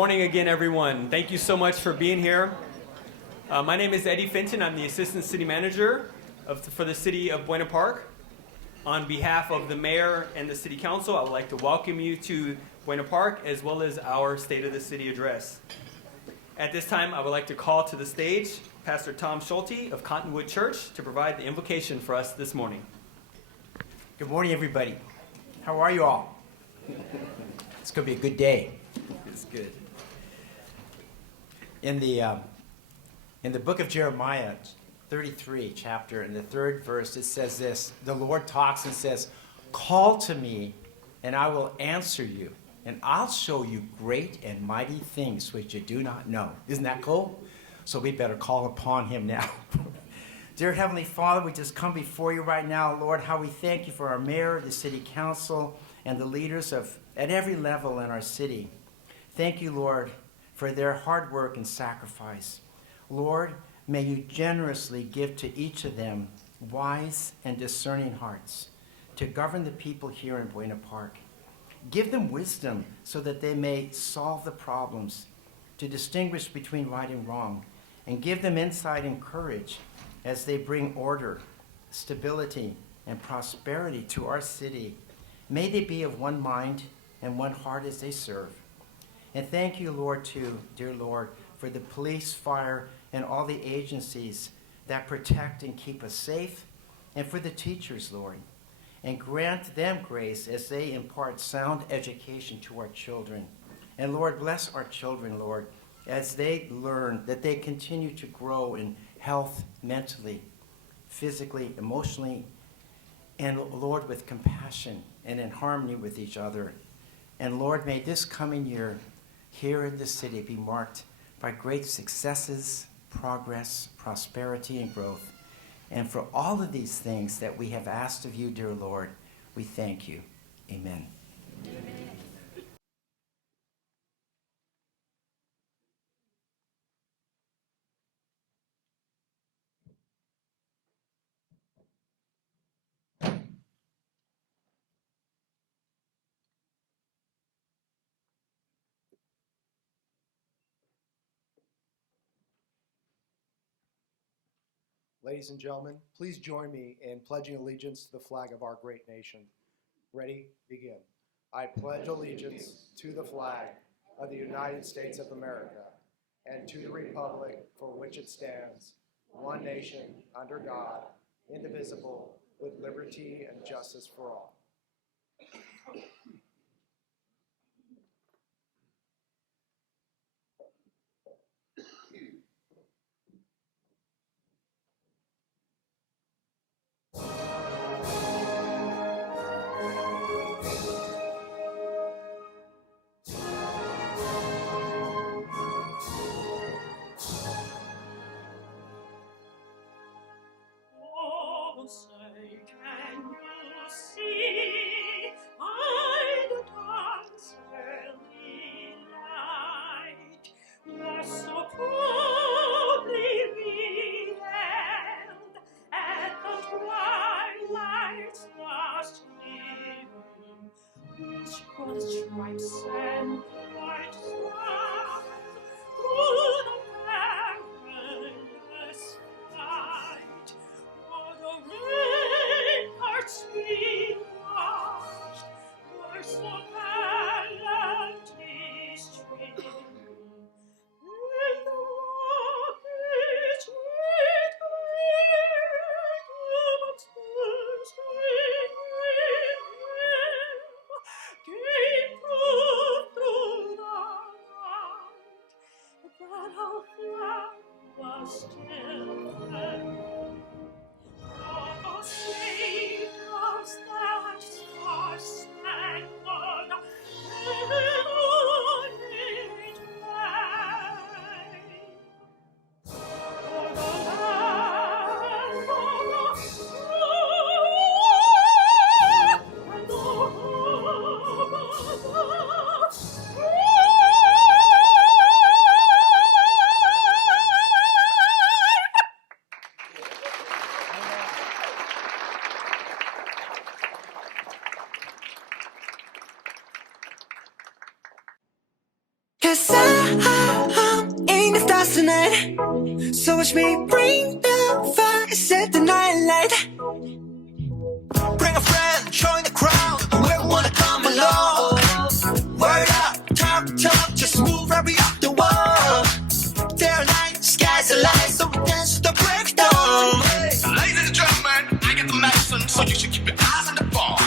morning again, everyone. Thank you so much for being here. My name is Eddie Fenton. I'm the Assistant City Manager for the City of Buena Park. On behalf of the Mayor and the City Council, I would like to welcome you to Buena Park as well as our State of the City address. At this time, I would like to call to the stage Pastor Tom Schulte of Cottonwood Church to provide the invocation for us this morning. Good morning, everybody. How are you all? It's going to be a good day. It's good. In the book of Jeremiah, 33 chapter, in the 3rd verse, it says this. The Lord talks and says, "Call to me, and I will answer you, and I'll show you great and mighty things which you do not know." Isn't that cool? So we better call upon him now. Dear Heavenly Father, we just come before you right now, Lord, how we thank you for our mayor, the city council, and the leaders at every level in our city. Thank you, Lord, for their hard work and sacrifice. Lord, may you generously give to each of them wise and discerning hearts to govern the people here in Buena Park. Give them wisdom so that they may solve the problems, to distinguish between right and wrong, and give them insight and courage as they bring order, stability, and prosperity to our city. May they be of one mind and one heart as they serve. And thank you, Lord, too, dear Lord, for the police, fire, and all the agencies that protect and keep us safe, and for the teachers, Lord. And grant them grace as they impart sound education to our children. And Lord, bless our children, Lord, as they learn, that they continue to grow in health mentally, physically, emotionally, and Lord, with compassion and in harmony with each other. And Lord, may this coming year here in the city be marked by great successes, progress, prosperity, and growth. And for all of these things that we have asked of you, dear Lord, we thank you. Amen. Amen. Ladies and gentlemen, please join me in pledging allegiance to the flag of our great nation. Ready? Begin. I pledge allegiance to the flag of the United States of America and to the republic for which it stands, one nation, under God, indivisible, with liberty and justice for all. Say, can you see by the dawn's early light was so proudly beheld at the twilight's last gleaming, which broad stripes and bright stars through the perilous fight. The ramparts we watched were so gallantly streaming, and the rockets with great bombs bursting in gave proof through the night that our flag was still there. Oh, sweet was that star-spangled heavenly flame. For the land, for the sea, and the home of the free. watch me bring the fire, set the night light. Bring a friend, join the crowd, whoever wanna come along. Word up, talk, just move right up the wall. They're light, skies are light, so we dance to the breakdown. Ladies and gentlemen, I get the medicine, so you should keep your eyes on the ball.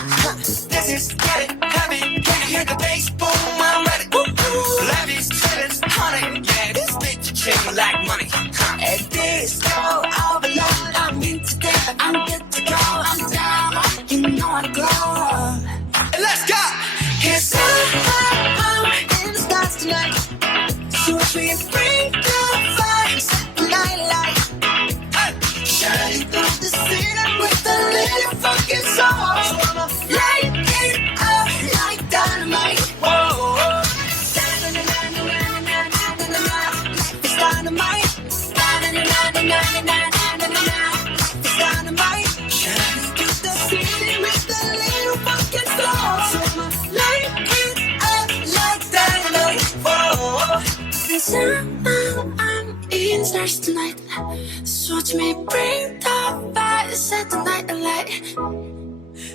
This is getting heavy, can you hear the bass? Boom, I'm ready. Levy's, feelings, honey, yeah, this bitch is changing like money. At this go, overload, I'm in today, I'm good to go, I'm down, you know I'm glow. Let's go! Here's I'm in the stars tonight, so watch me bring the fire, set the night light. Shining through the city with a little fucking soul. So I'ma light it up like dynamite. Whoa. It's dynamite. It's dynamite. Shining through the city with a little fucking soul. So I'ma light it up like dynamite. Whoa. I'm in stars tonight. So watch me bring the fire, set the night alight.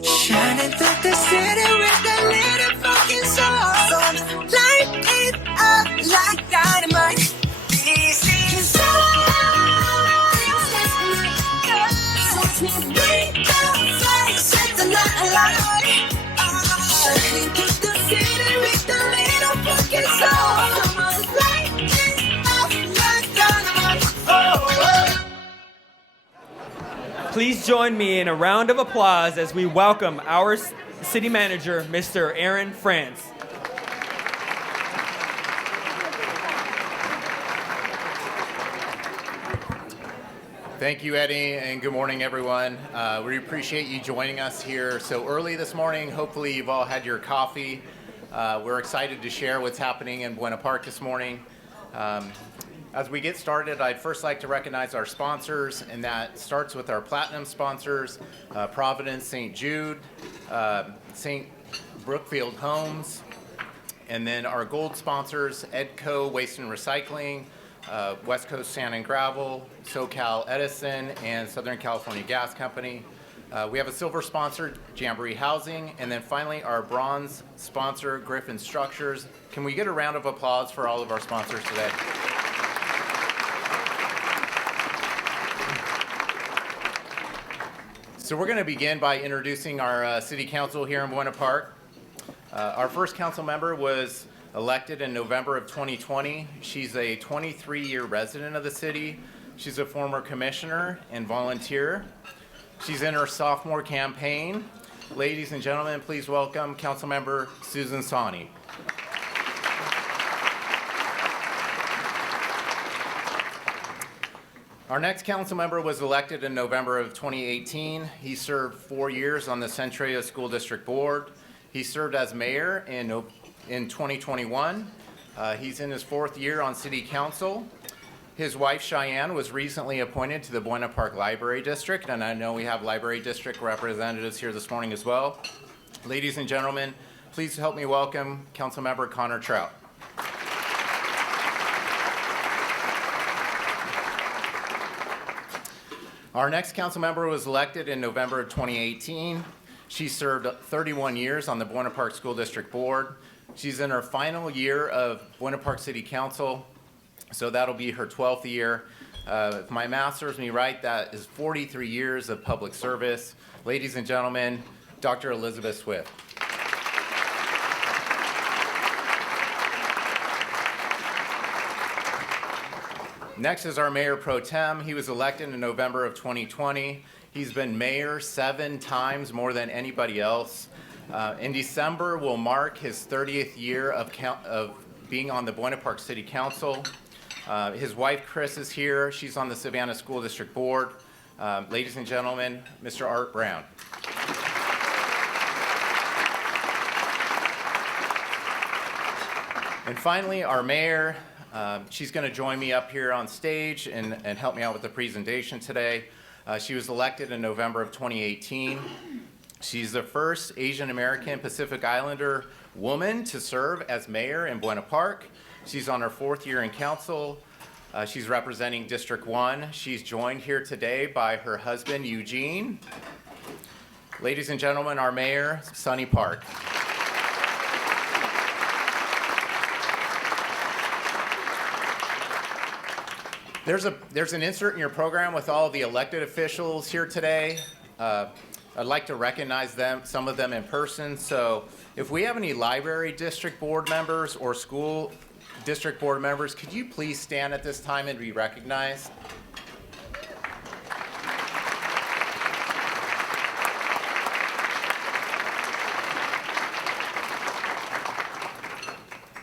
Shining through the city with a little fucking soul. So I'ma light it up like dynamite. This is so watch me bring the fire, set the night alight. Shining through the city with a little fucking soul. So I'ma light it up like dynamite. Please join me in a round of applause as we welcome our city manager, Mr. Aaron France. Thank you, Eddie, and good morning, everyone. We appreciate you joining us here so early this morning. Hopefully you've all had your coffee. We're excited to share what's happening in Buena Park this morning. As we get started, I'd first like to recognize our sponsors, and that starts with our platinum sponsors, Providence St. Jude, St. Brookfield Homes, and then our gold sponsors, Edco Waste and Recycling, West Coast Sand and Gravel, SoCal Edison, and Southern California Gas Company. We have a silver sponsor, Jamboree Housing, and then finally our bronze sponsor, Griffin Structures. Can we get a round of applause for all of our sponsors today? So we're going to begin by introducing our city council here in Buena Park. Our first council member was elected in November of 2020. She's a 23-year resident of the city. She's a former commissioner and volunteer. She's in her sophomore campaign. Ladies and gentlemen, please welcome Councilmember Susan Sawney. Our next council member was elected in November of 2018. He served 4 years on the Centralia School District Board. He served as mayor in 2021. He's in his 4th year on city council. His wife Cheyenne was recently appointed to the Buena Park Library District, and I know we have Library District representatives here this morning as well. Ladies and gentlemen, please help me welcome Councilmember Connor Trout. Our next council member was elected in November of 2018. She served 31 years on the Buena Park School District Board. She's in her final year of Buena Park City Council, so that'll be her 12th year. If my math serves me right, that is 43 years of public service. Ladies and gentlemen, Dr. Elizabeth Swift. Next is our Mayor Pro Tem. He was elected in November of 2020. He's been mayor 7 times, more than anybody else. In December will mark his 30th year of being on the Buena Park City Council. His wife, Chris, is here. She's on the Savannah School District Board. Ladies and gentlemen, Mr. Art Brown. And finally, our mayor. She's going to join me up here on stage and help me out with the presentation today. She was elected in November of 2018. She's the first Asian American Pacific Islander woman to serve as mayor in Buena Park. She's on her 4th year in council. She's representing District 1. She's joined here today by her husband, Eugene. Ladies and gentlemen, our mayor, Sonny Park. There's an insert in your program with all the elected officials here today. I'd like to recognize them, some of them in person. So if we have any library district board members or school district board members, could you please stand at this time and be recognized?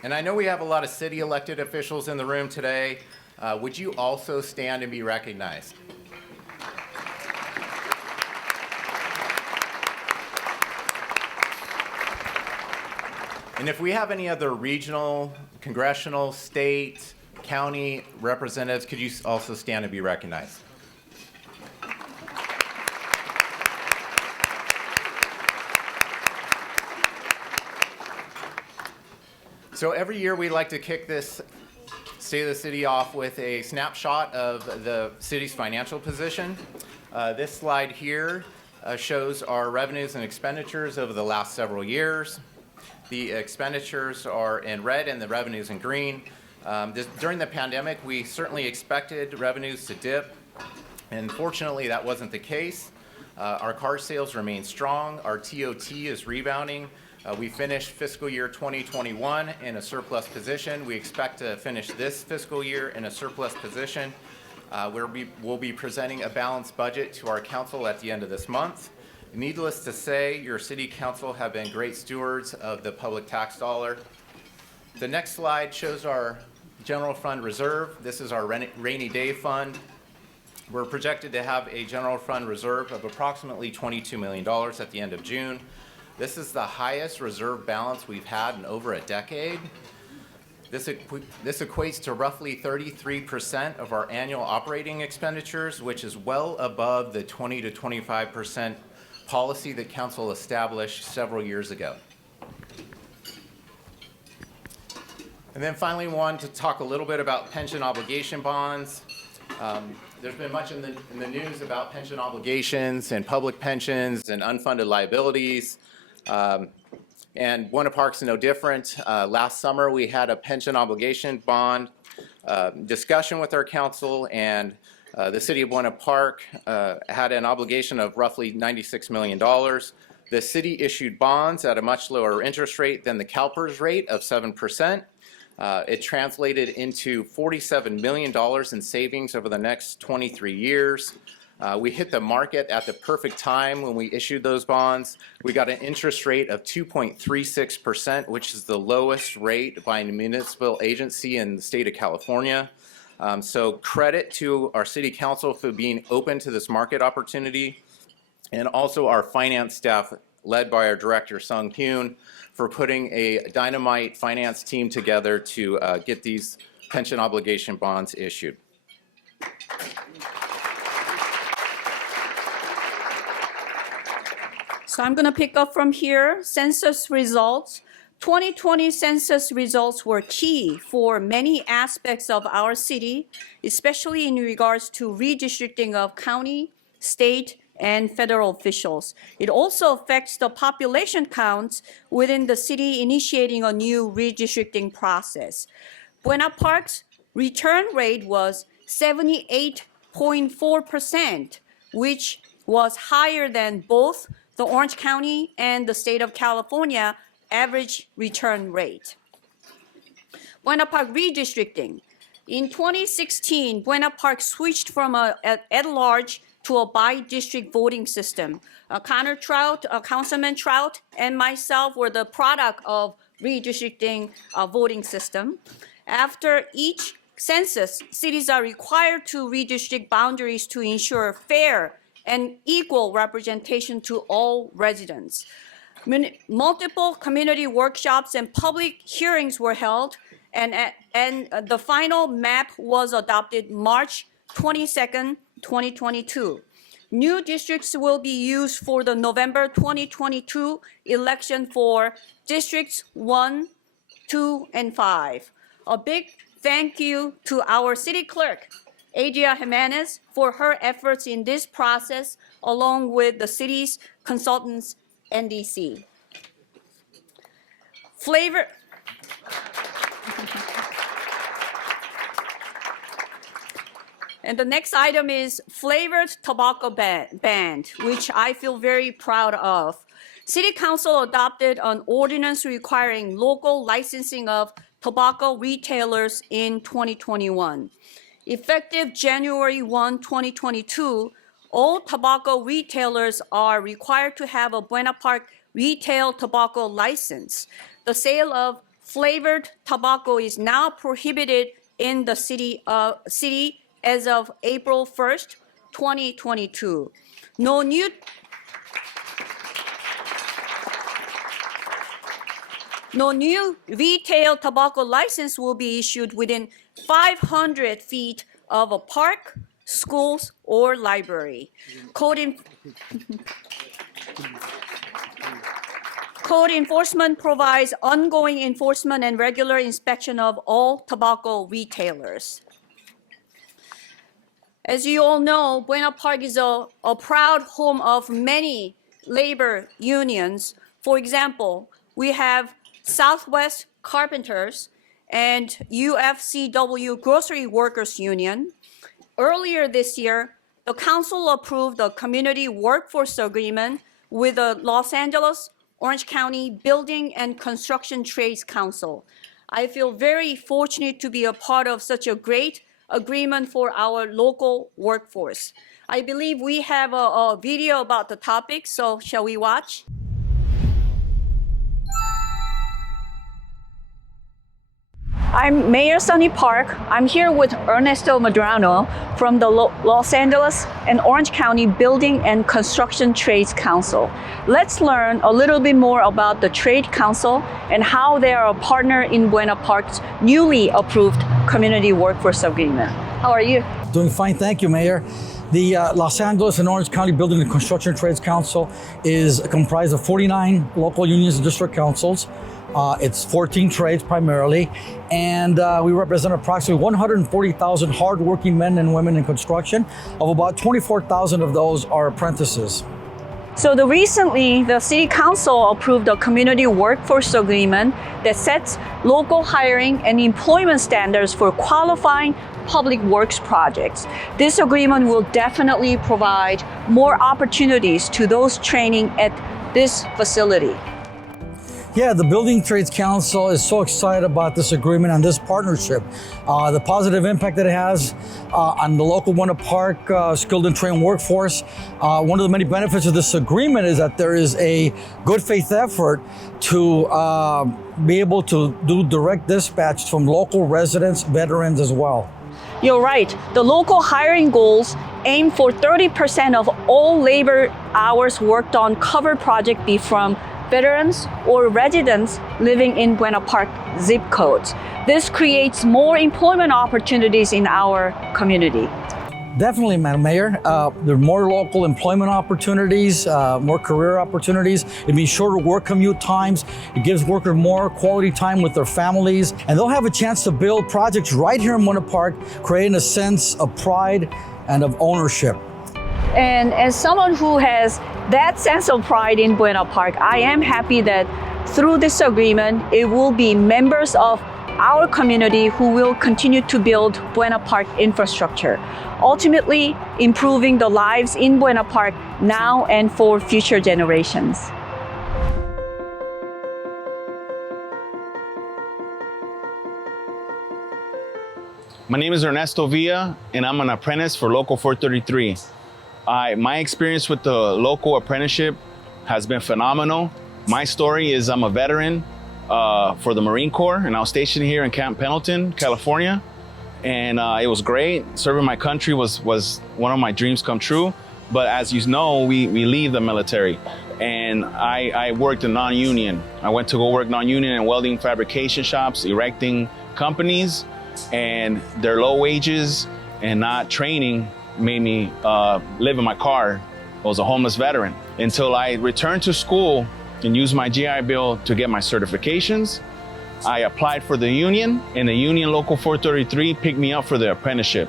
And I know we have a lot of city elected officials in the room today. Would you also stand and be recognized? And if we have any other regional, congressional, state, county representatives, could you also stand and be recognized? So every year we like to kick this State of the City off with a snapshot of the city's financial position. This slide here shows our revenues and expenditures over the last several years. The expenditures are in red and the revenues in green. During the pandemic, we certainly expected revenues to dip, and fortunately that wasn't the case. Our car sales remain strong. Our TOT is rebounding. We finished fiscal year 2021 in a surplus position. We expect to finish this fiscal year in a surplus position. We'll be presenting a balanced budget to our council at the end of this month. Needless to say, your city council have been great stewards of the public tax dollar. The next slide shows our general fund reserve. This is our rainy day fund. We're projected to have a general fund reserve of approximately $22 million at the end of June. This is the highest reserve balance we've had in over a decade. This equates to roughly 33% of our annual operating expenditures, which is well above the 20 to 25% policy that council established several years ago. And then finally, we wanted to talk a little bit about pension obligation bonds. There's been much in the news about pension obligations and public pensions and unfunded liabilities. And Buena Park's no different. Last summer, we had a pension obligation bond discussion with our council, and the city of Buena Park had an obligation of roughly $96 million. The city issued bonds at a much lower interest rate than the CalPERS rate of 7%. It translated into $47 million in savings over the next 23 years. We hit the market at the perfect time when we issued those bonds. We got an interest rate of 2.36%, which is the lowest rate by a municipal agency in the state of California. So credit to our city council for being open to this market opportunity, and also our finance staff led by our director, Sung Hyun, for putting a dynamite finance team together to get these pension obligation bonds issued. So I'm going to pick up from here. Census results. 2020 census results were key for many aspects of our city, especially in regards to redistricting of county, state, and federal officials. It also affects the population counts within the city, initiating a new redistricting process. Buena Park's return rate was 78.4%, which was higher than both the Orange County and the state of California average return rate. Buena Park redistricting. In 2016, Buena Park switched from at-large to a by-district voting system. Connor Trout, Councilman Trout, and myself were the product of redistricting voting system. After each census, cities are required to redistrict boundaries to ensure fair and equal representation to all residents. Multiple community workshops and public hearings were held, and the final map was adopted March 22nd, 2022. New districts will be used for the November 2022 election for districts 1, 2, and 5. A big thank you to our city clerk, Adria Jimenez, for her efforts in this process, along with the city's consultants, NDC. Flavor. And the next item is flavored tobacco ban, which I feel very proud of. City Council adopted an ordinance requiring local licensing of tobacco retailers in 2021. Effective January 1, 2022, all tobacco retailers are required to have a Buena Park retail tobacco license. The sale of flavored tobacco is now prohibited in the city as of April 1st, 2022. No new retail tobacco license will be issued within 500 feet of a park, schools, or library. Code enforcement provides ongoing enforcement and regular inspection of all tobacco retailers. As you all know, Buena Park is a proud home of many labor unions. For example, we have Southwest Carpenters and UFCW Grocery Workers Union. Earlier this year, the council approved a community workforce agreement with the Los Angeles Orange County Building and Construction Trades Council. I feel very fortunate to be a part of such a great agreement for our local workforce. I believe we have a video about the topic, so shall we watch? I'm Mayor Sonny Park. I'm here with Ernesto Medrano from the Los Angeles and Orange County Building and Construction Trades Council. Let's learn a little bit more about the Trade Council and how they are a partner in Buena Park's newly approved Community Workforce Agreement. How are you? Doing fine, thank you, Mayor. The Los Angeles and Orange County Building and Construction Trades Council is comprised of 49 local unions and district councils. It's 14 trades primarily, and we represent approximately 140,000 hardworking men and women in construction. Of about 24,000 of those are apprentices. So recently, the City Council approved a community workforce agreement that sets local hiring and employment standards for qualifying public works projects. This agreement will definitely provide more opportunities to those training at this facility. Yeah, the Building Trades Council is so excited about this agreement and this partnership. The positive impact that it has on the local Buena Park skilled and trained workforce. One of the many benefits of this agreement is that there is a good faith effort to be able to do direct dispatch from local residents, veterans as well. You're right. The local hiring goals aim for 30% of all labor hours worked on covered project be from veterans or residents living in Buena Park zip codes. This creates more employment opportunities in our community. Definitely, Madam Mayor. There are more local employment opportunities, more career opportunities. It means shorter work commute times. It gives workers more quality time with their families. And they'll have a chance to build projects right here in Buena Park, creating a sense of pride and of ownership. And as someone who has that sense of pride in Buena Park, I am happy that through this agreement, it will be members of our community who will continue to build Buena Park infrastructure, ultimately improving the lives in Buena Park now and for future generations. My name is Ernesto Villa, and I'm an apprentice for Local 433. My experience with the local apprenticeship has been phenomenal. My story is I'm a veteran for the Marine Corps, and I was stationed here in Camp Pendleton, California. And it was great. Serving my country was one of my dreams come true. But as you know, we leave the military. And I worked in non-union. I went to go work non-union in welding fabrication shops, erecting companies, and their low wages and not training made me live in my car. I was a homeless veteran until I returned to school and used my GI Bill to get my certifications. I applied for the union, and the union Local 433 picked me up for the apprenticeship.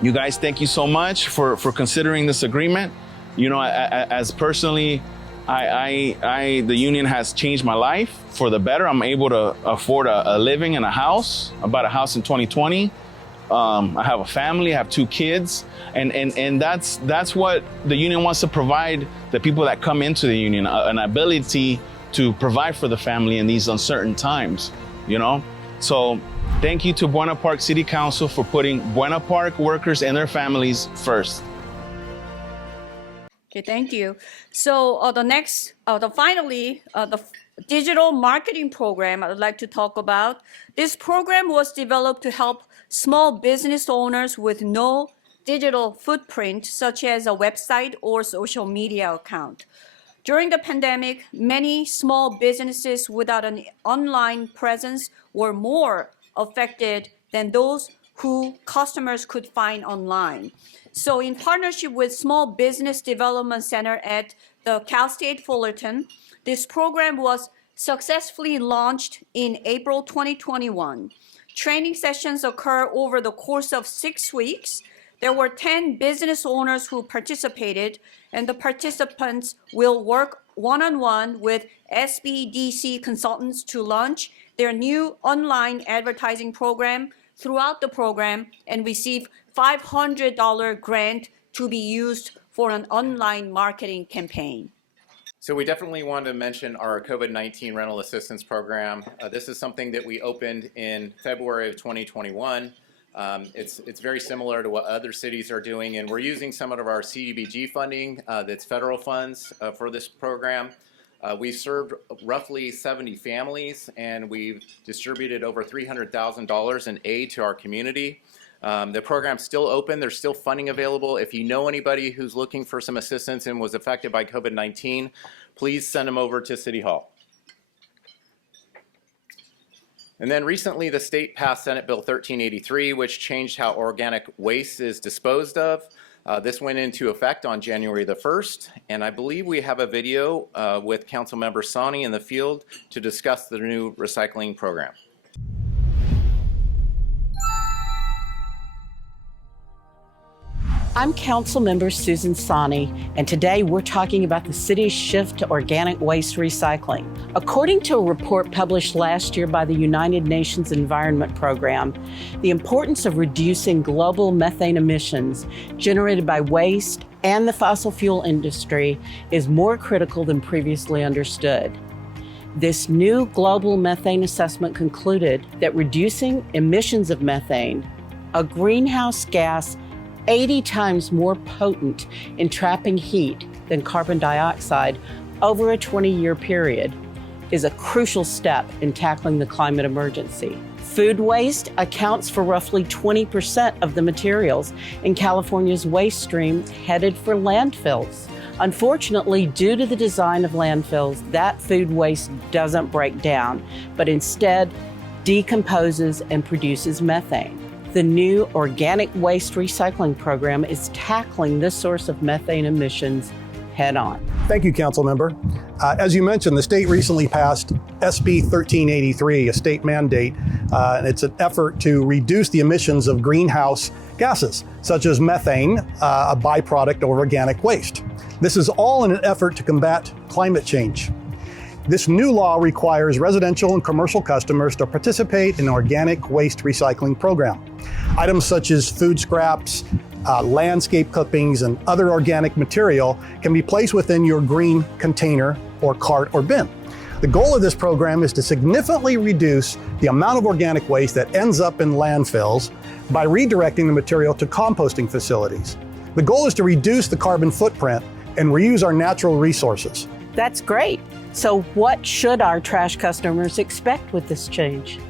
You guys, thank you so much for considering this agreement. You know, as personally, the union has changed my life for the better. I'm able to afford a living in a house. I bought a house in 2020. I have a family, I have 2 kids, and that's what the union wants to provide the people that come into the union, an ability to provide for the family in these uncertain times, you know? So thank you to Buena Park City Council for putting Buena Park workers and their families first. Okay, thank you. So finally, the digital marketing program I'd like to talk about. This program was developed to help small business owners with no digital footprint, such as a website or social media account. During the pandemic, many small businesses without an online presence were more affected than those who customers could find online. So in partnership with Small Business Development Center at the Cal State Fullerton, this program was successfully launched in April 2021. Training sessions occur over the course of 6 weeks. There were 10 business owners who participated, and the participants will work one-on-one with SBDC consultants to launch their new online advertising program. Throughout the program, and receive $500 grant to be used for an online marketing campaign. So we definitely want to mention our COVID-19 rental assistance program. This is something that we opened in February of 2021. It's very similar to what other cities are doing, and we're using some of our CDBG funding that's federal funds for this program. We served roughly 70 families, and we've distributed over $300,000 in aid to our community. The program's still open. There's still funding available. If you know anybody who's looking for some assistance and was affected by COVID-19, please send them over to City Hall. And then recently, the state passed Senate Bill 1383, which changed how organic waste is disposed of. This went into effect on January the 1st, and I believe we have a video with Councilmember Sani in the field to discuss the new recycling program. I'm Councilmember Susan Sani, and today we're talking about the city's shift to organic waste recycling. According to a report published last year by the United Nations Environment Program, the importance of reducing global methane emissions generated by waste and the fossil fuel industry is more critical than previously understood. This new global methane assessment concluded that reducing emissions of methane, a greenhouse gas 80 times more potent in trapping heat than carbon dioxide over a 20-year period, is a crucial step in tackling the climate emergency. Food waste accounts for roughly 20% of the materials in California's waste stream headed for landfills. Unfortunately, due to the design of landfills, that food waste doesn't break down, but instead decomposes and produces methane. The new organic waste recycling program is tackling this source of methane emissions head on. Thank you, Council Member. As you mentioned, the state recently passed SB 1383, a state mandate, and it's an effort to reduce the emissions of greenhouse gases, such as methane, a byproduct of organic waste. This is all in an effort to combat climate change. This new law requires residential and commercial customers to participate in an organic waste recycling program. Items such as food scraps, landscape clippings, and other organic material can be placed within your green container or cart or bin. The goal of this program is to significantly reduce the amount of organic waste that ends up in landfills by redirecting the material to composting facilities. The goal is to reduce the carbon footprint and reuse our natural resources. That's great. So what should our trash customers expect with this change?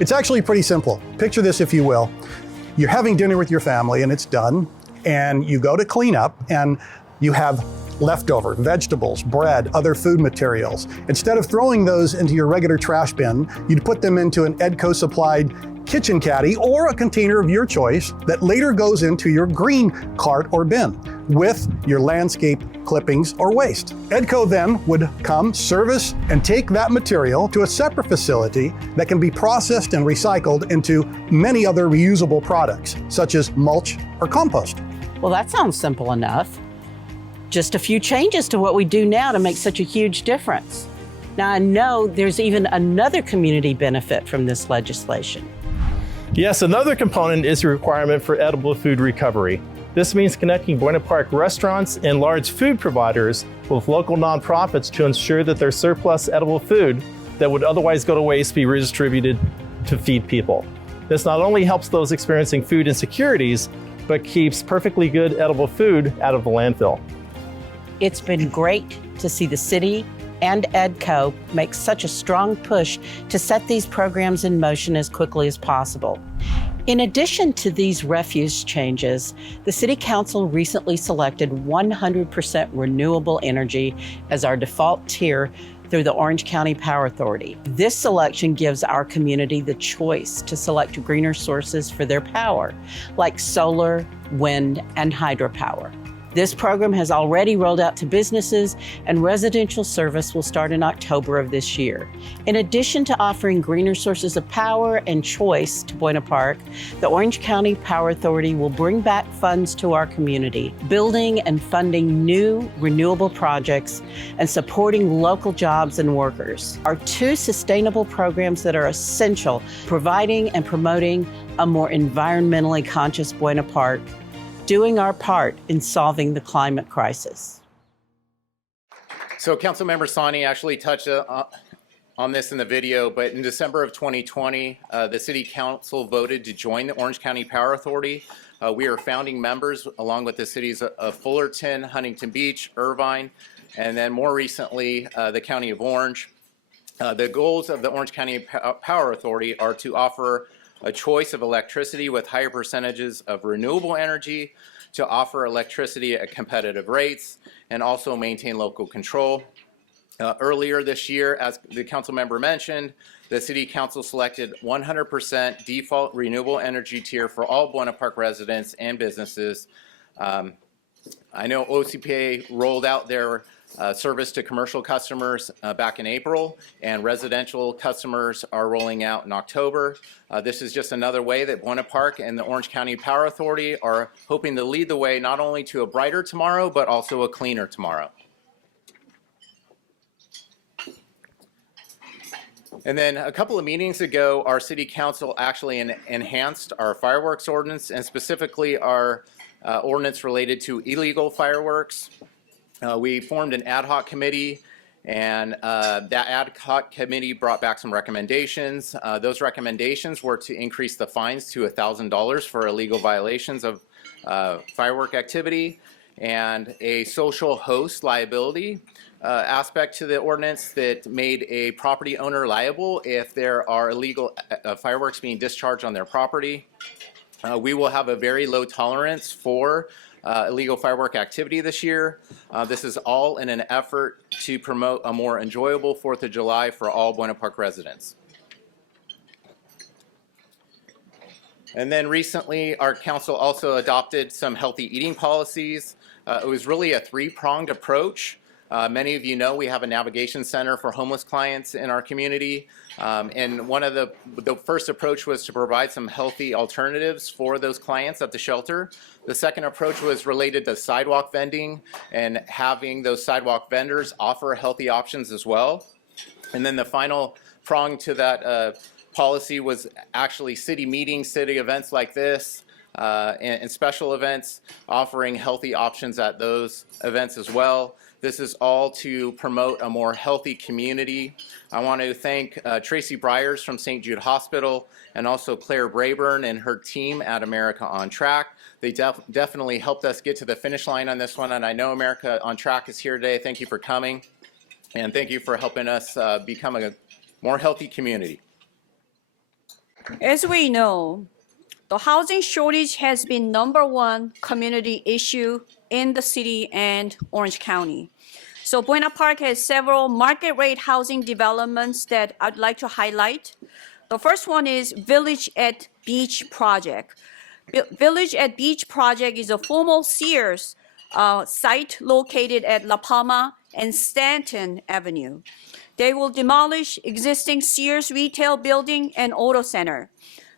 It's actually pretty simple. Picture this, if you will. You're having dinner with your family and it's done, and you go to clean up and you have leftover vegetables, bread, other food materials. Instead of throwing those into your regular trash bin, you'd put them into an EDCO supplied kitchen caddy or a container of your choice that later goes into your green cart or bin. with your landscape clippings or waste. EDCO then would come, service, and take that material to a separate facility that can be processed and recycled into many other reusable products, such as mulch or compost. Well, that sounds simple enough. Just a few changes to what we do now to make such a huge difference. Now, I know there's even another community benefit from this legislation. Yes, another component is the requirement for edible food recovery. This means connecting Buena Park restaurants and large food providers with local nonprofits to ensure that their surplus edible food that would otherwise go to waste be redistributed to feed people. This not only helps those experiencing food insecurities, but keeps perfectly good edible food out of the landfill. It's been great to see the city and EDCO make such a strong push to set these programs in motion as quickly as possible. In addition to these refuse changes, the City Council recently selected 100% renewable energy as our default tier through the Orange County Power Authority. This selection gives our community the choice to select greener sources for their power, like solar, wind, and hydropower. This program has already rolled out to businesses, and residential service will start in October of this year. In addition to offering greener sources of power and choice to Buena Park, the Orange County Power Authority will bring back funds to our community, building and funding new renewable projects and supporting local jobs and workers. Our two sustainable programs that are essential, providing and promoting a more environmentally conscious Buena Park, doing our part in solving the climate crisis. So Councilmember Sani actually touched on this in the video, but in December of 2020, the City Council voted to join the Orange County Power Authority. We are founding members along with the cities of Fullerton, Huntington Beach, Irvine, and then more recently, the County of Orange. The goals of the Orange County Power Authority are to offer a choice of electricity with higher percentages of renewable energy, to offer electricity at competitive rates, and also maintain local control. Earlier this year, as the council member mentioned, the City Council selected 100% default renewable energy tier for all Buena Park residents and businesses. I know OCPA rolled out their service to commercial customers back in April, and residential customers are rolling out in October. This is just another way that Buena Park and the Orange County Power Authority are hoping to lead the way not only to a brighter tomorrow, but also a cleaner tomorrow. And then a couple of meetings ago, our City Council actually enhanced our fireworks ordinance, and specifically our ordinance related to illegal fireworks. We formed an ad hoc committee, and that ad hoc committee brought back some recommendations. Those recommendations were to increase the fines to $1,000 for illegal violations of firework activity, and a social host liability aspect to the ordinance that made a property owner liable if there are illegal fireworks being discharged on their property. We will have a very low tolerance for illegal firework activity this year. This is all in an effort to promote a more enjoyable 4th of July for all Buena Park residents. And then recently, our council also adopted some healthy eating policies. It was really a three-pronged approach. Many of you know we have a navigation center for homeless clients in our community. And one of the first approach was to provide some healthy alternatives for those clients at the shelter. The second approach was related to sidewalk vending and having those sidewalk vendors offer healthy options as well. And then the final prong to that policy was actually city meetings, city events like this, and special events, offering healthy options at those events as well. This is all to promote a more healthy community. I want to thank Tracy Byers from St. Jude Hospital, and also Claire Brayburn and her team at America on Track. They definitely helped us get to the finish line on this one, and I know America on Track is here today. Thank you for coming, and thank you for helping us become a more healthy community. As we know, the housing shortage has been #1 community issue in the city and Orange County. So Buena Park has several market rate housing developments that I'd like to highlight. The first one is Village at Beach project. Village at Beach project is a former Sears site located at La Palma and Stanton Avenue. They will demolish existing Sears retail building and auto center.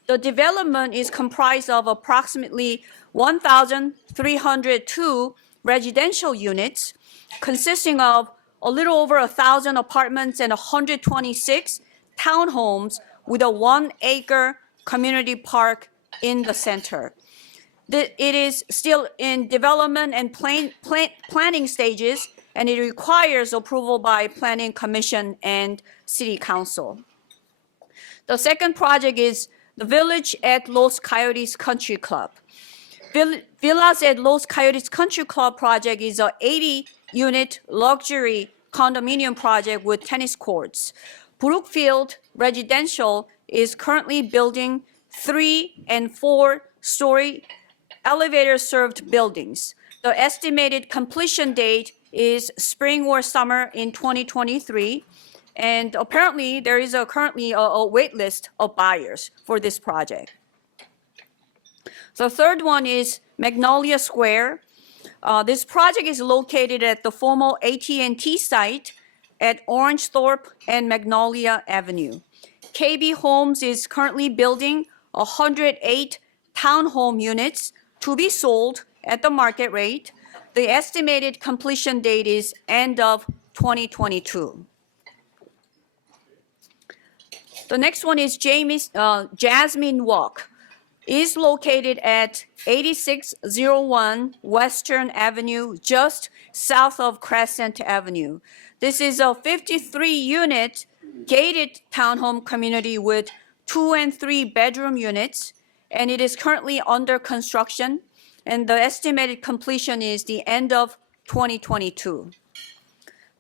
The development is comprised of approximately 1,302 residential units, consisting of a little over 1,000 apartments and 126 townhomes with a 1-acre community park in the center. It is still in development and planning stages, and it requires approval by Planning Commission and City Council. The second project is the Village at Los Coyotes Country Club. Villas at Los Coyotes Country Club project is a 80-unit luxury condominium project with tennis courts. Brookfield Residential is currently building 3- and 4-story elevator-served buildings. The estimated completion date is spring or summer in 2023. And apparently, there is currently a wait list of buyers for this project. The third one is Magnolia Square. This project is located at the former AT&T site at Orangethorpe and Magnolia Avenue. KB Homes is currently building 108 townhome units to be sold at the market rate. The estimated completion date is end of 2022. The next one is Jasmine Walk. It is located at 8601 Western Avenue, just south of Crescent Avenue. This is a 53-unit gated townhome community with 2- and 3-bedroom units, and it is currently under construction, and the estimated completion is the end of 2022.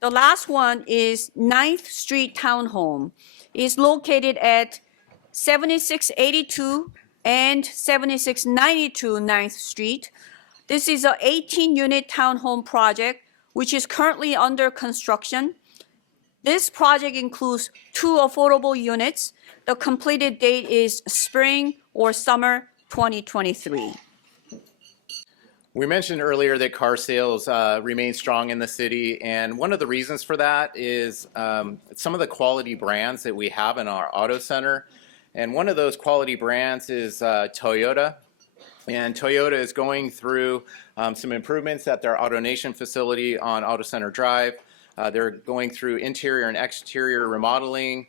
The last one is 9th Street Townhome. It's located at 7682 and 7692 9th Street. This is an 18-unit townhome project, which is currently under construction. This project includes 2 affordable units. The completed date is spring or summer 2023. We mentioned earlier that car sales remain strong in the city, and one of the reasons for that is some of the quality brands that we have in our auto center. And one of those quality brands is Toyota. And Toyota is going through some improvements at their AutoNation facility on Auto Center Drive. They're going through interior and exterior remodeling.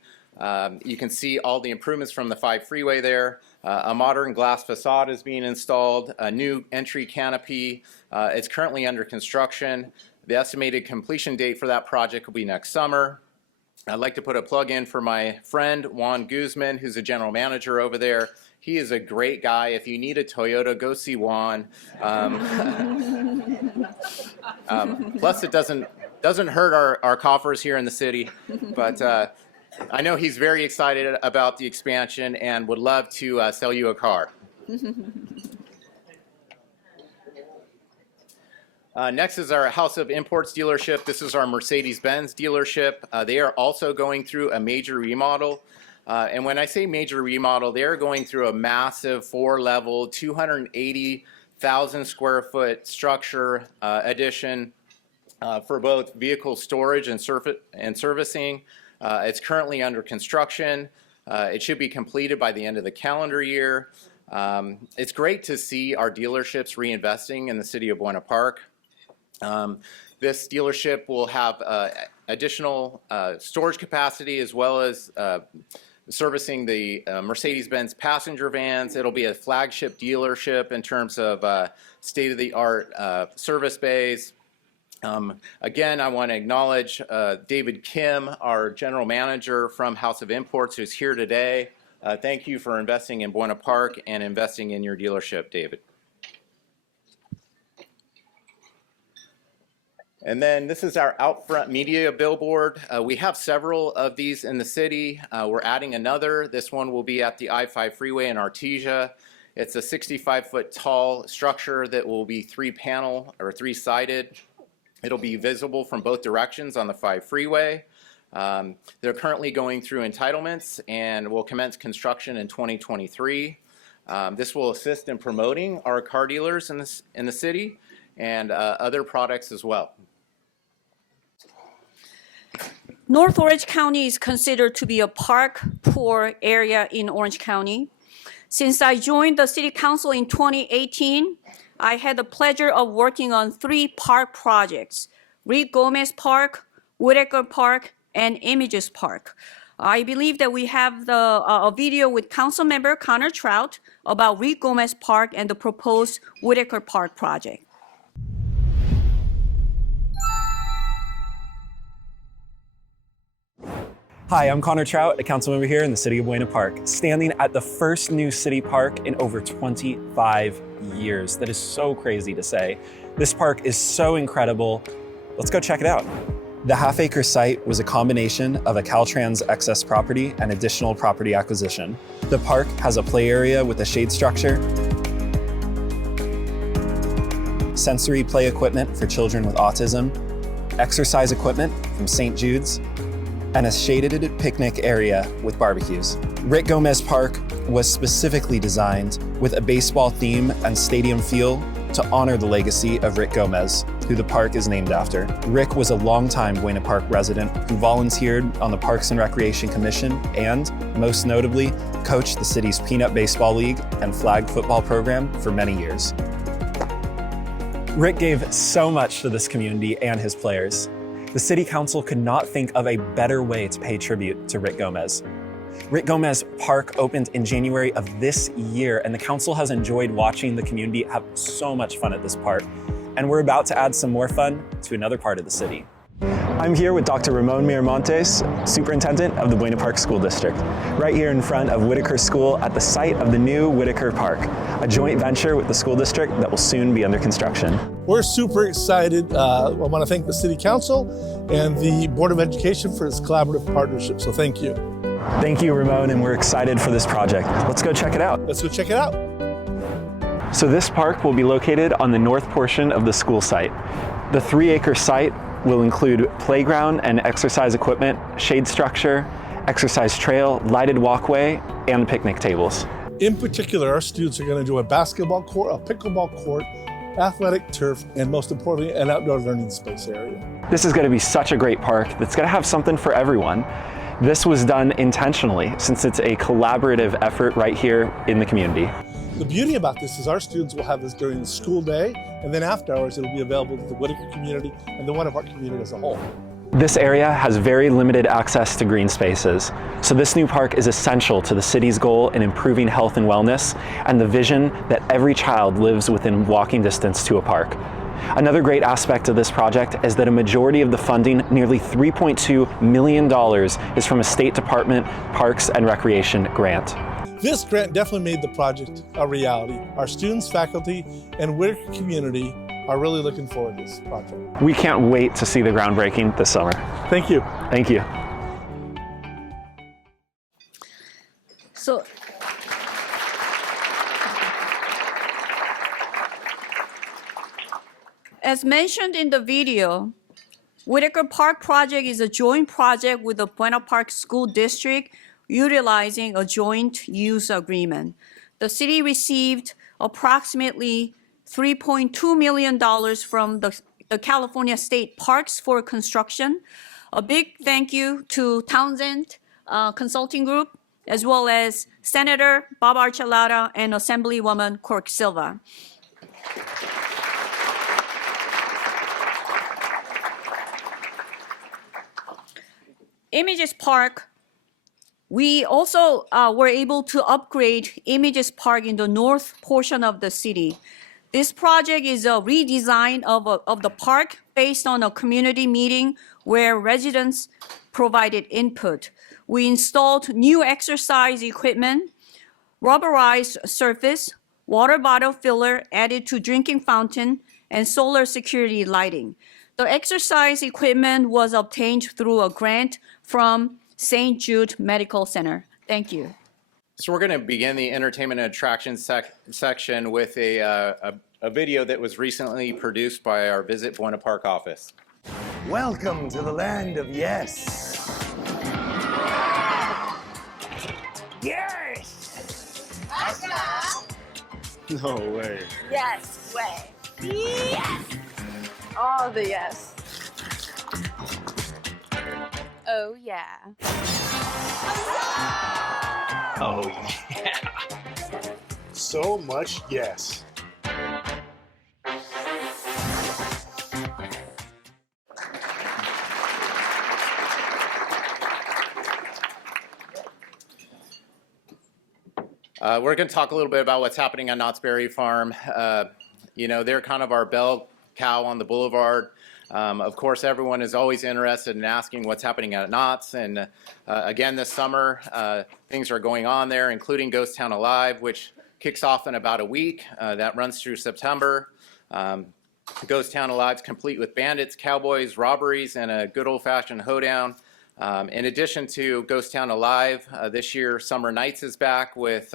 You can see all the improvements from the 5 freeway there. A modern glass facade is being installed, a new entry canopy. It's currently under construction. The estimated completion date for that project will be next summer. I'd like to put a plug in for my friend Juan Guzman, who's a general manager over there. He is a great guy. If you need a Toyota, go see Juan. Plus, it doesn't hurt our coffers here in the city, but I know he's very excited about the expansion and would love to sell you a car. Next is our House of Imports dealership. This is our Mercedes-Benz dealership. They are also going through a major remodel. And when I say major remodel, they are going through a massive 4-level, 280,000 square foot structure addition for both vehicle storage and servicing. It's currently under construction. It should be completed by the end of the calendar year. It's great to see our dealerships reinvesting in the city of Buena Park. This dealership will have additional storage capacity as well as servicing the Mercedes-Benz passenger vans. It'll be a flagship dealership in terms of state-of-the-art service bays. Again, I want to acknowledge David Kim, our general manager from House of Imports, who's here today. Thank you for investing in Buena Park and investing in your dealership, David. And then this is our out front media billboard. We have several of these in the city. We're adding another. This one will be at the I-5 freeway in Artesia. It's a 65-foot tall structure that will be 3-panel or 3-sided. It'll be visible from both directions on the 5 freeway. They're currently going through entitlements and will commence construction in 2023. This will assist in promoting our car dealers in the city. and other products as well. North Orange County is considered to be a park-poor area in Orange County. Since I joined the City Council in 2018, I had the pleasure of working on 3 park projects: Rick Gomez Park, Whitaker Park, and Images Park. I believe that we have a video with Councilmember Connor Trout about Rick Gomez Park and the proposed Whitaker Park project. Hi, I'm Connor Trout, a council member here in the city of Buena Park, standing at the first new city park in over 25 years. That is so crazy to say. This park is so incredible. Let's go check it out. The half-acre site was a combination of a Caltrans excess property and additional property acquisition. The park has a play area with a shade structure, sensory play equipment for children with autism, exercise equipment from St. Jude's, and a shaded picnic area with barbecues. Rick Gomez Park was specifically designed with a baseball theme and stadium feel to honor the legacy of Rick Gomez, who the park is named after. Rick was a longtime Buena Park resident who volunteered on the Parks and Recreation Commission and, most notably, coached the city's Peanut Baseball League and flag football program for many years. Rick gave so much to this community and his players. The City Council could not think of a better way to pay tribute to Rick Gomez. Rick Gomez Park opened in January of this year, and the council has enjoyed watching the community have so much fun at this park. And we're about to add some more fun to another part of the city. I'm here with Dr. Ramon Miramontes, Superintendent of the Buena Park School District, right here in front of Whitaker School at the site of the new Whitaker Park, a joint venture with the school district that will soon be under construction. We're super excited. I want to thank the City Council and the Board of Education for its collaborative partnership, so thank you. Thank you, Ramon, and we're excited for this project. Let's go check it out. Let's go check it out. So this park will be located on the north portion of the school site. The 3-acre site will include playground and exercise equipment, shade structure, exercise trail, lighted walkway, and picnic tables. In particular, our students are going to do a basketball court, a pickleball court, athletic turf, and most importantly, an outdoor learning space area. This is going to be such a great park that's going to have something for everyone. This was done intentionally since it's a collaborative effort right here in the community. The beauty about this is our students will have this during the school day, and then after hours it'll be available to the Whitaker community and the Buena Park community as a whole. This area has very limited access to green spaces, so this new park is essential to the city's goal in improving health and wellness and the vision that every child lives within walking distance to a park. Another great aspect of this project is that a majority of the funding, nearly $3.2 million, is from a State Department Parks and Recreation grant. This grant definitely made the project a reality. Our students, faculty, and Whitaker community are really looking forward to this project. We can't wait to see the groundbreaking this summer. Thank you. Thank you. So, as mentioned in the video, Whitaker Park project is a joint project with the Buena Park School District utilizing a joint use agreement. The city received approximately $3.2 million from the California State Parks for construction. A big thank you to Townsend Consulting Group, as well as Senator Bob Archuleta and Assemblywoman Cork Silva. Images Park, we also were able to upgrade Images Park in the north portion of the city. This project is a redesign of the park based on a community meeting where residents provided input. We installed new exercise equipment, rubberized surface, water bottle filler added to drinking fountain, and solar security lighting. The exercise equipment was obtained through a grant from St. Jude Medical Center. Thank you. So we're going to begin the entertainment and attractions section with a video that was recently produced by our Visit Buena Park office. Welcome to the land of yes. Yes! No way. Yes way. Yes! All the yes. Oh yeah. Oh, yeah. So much yes. We're going to talk a little bit about what's happening on Knott's Berry Farm. They're kind of our bell cow on the boulevard. Of course, everyone is always interested in asking what's happening at Knott's. And again, this summer, things are going on there, including Ghost Town Alive, which kicks off in about a week. That runs through September. Ghost Town Alive's complete with bandits, cowboys, robberies, and a good old-fashioned hoedown. In addition to Ghost Town Alive, this year Summer Nights is back with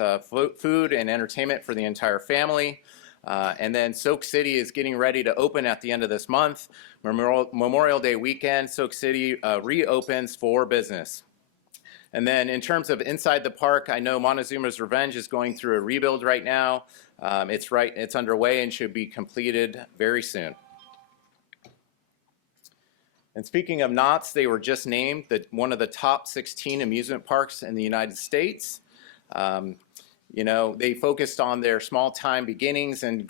food and entertainment for the entire family. And then Soak City is getting ready to open at the end of this month. Memorial Day weekend, Soak City reopens for business. And then in terms of inside the park, I know Montezuma's Revenge is going through a rebuild right now. It's underway and should be completed very soon. And speaking of Knott's, they were just named one of the top 16 amusement parks in the United States. They focused on their small-time beginnings and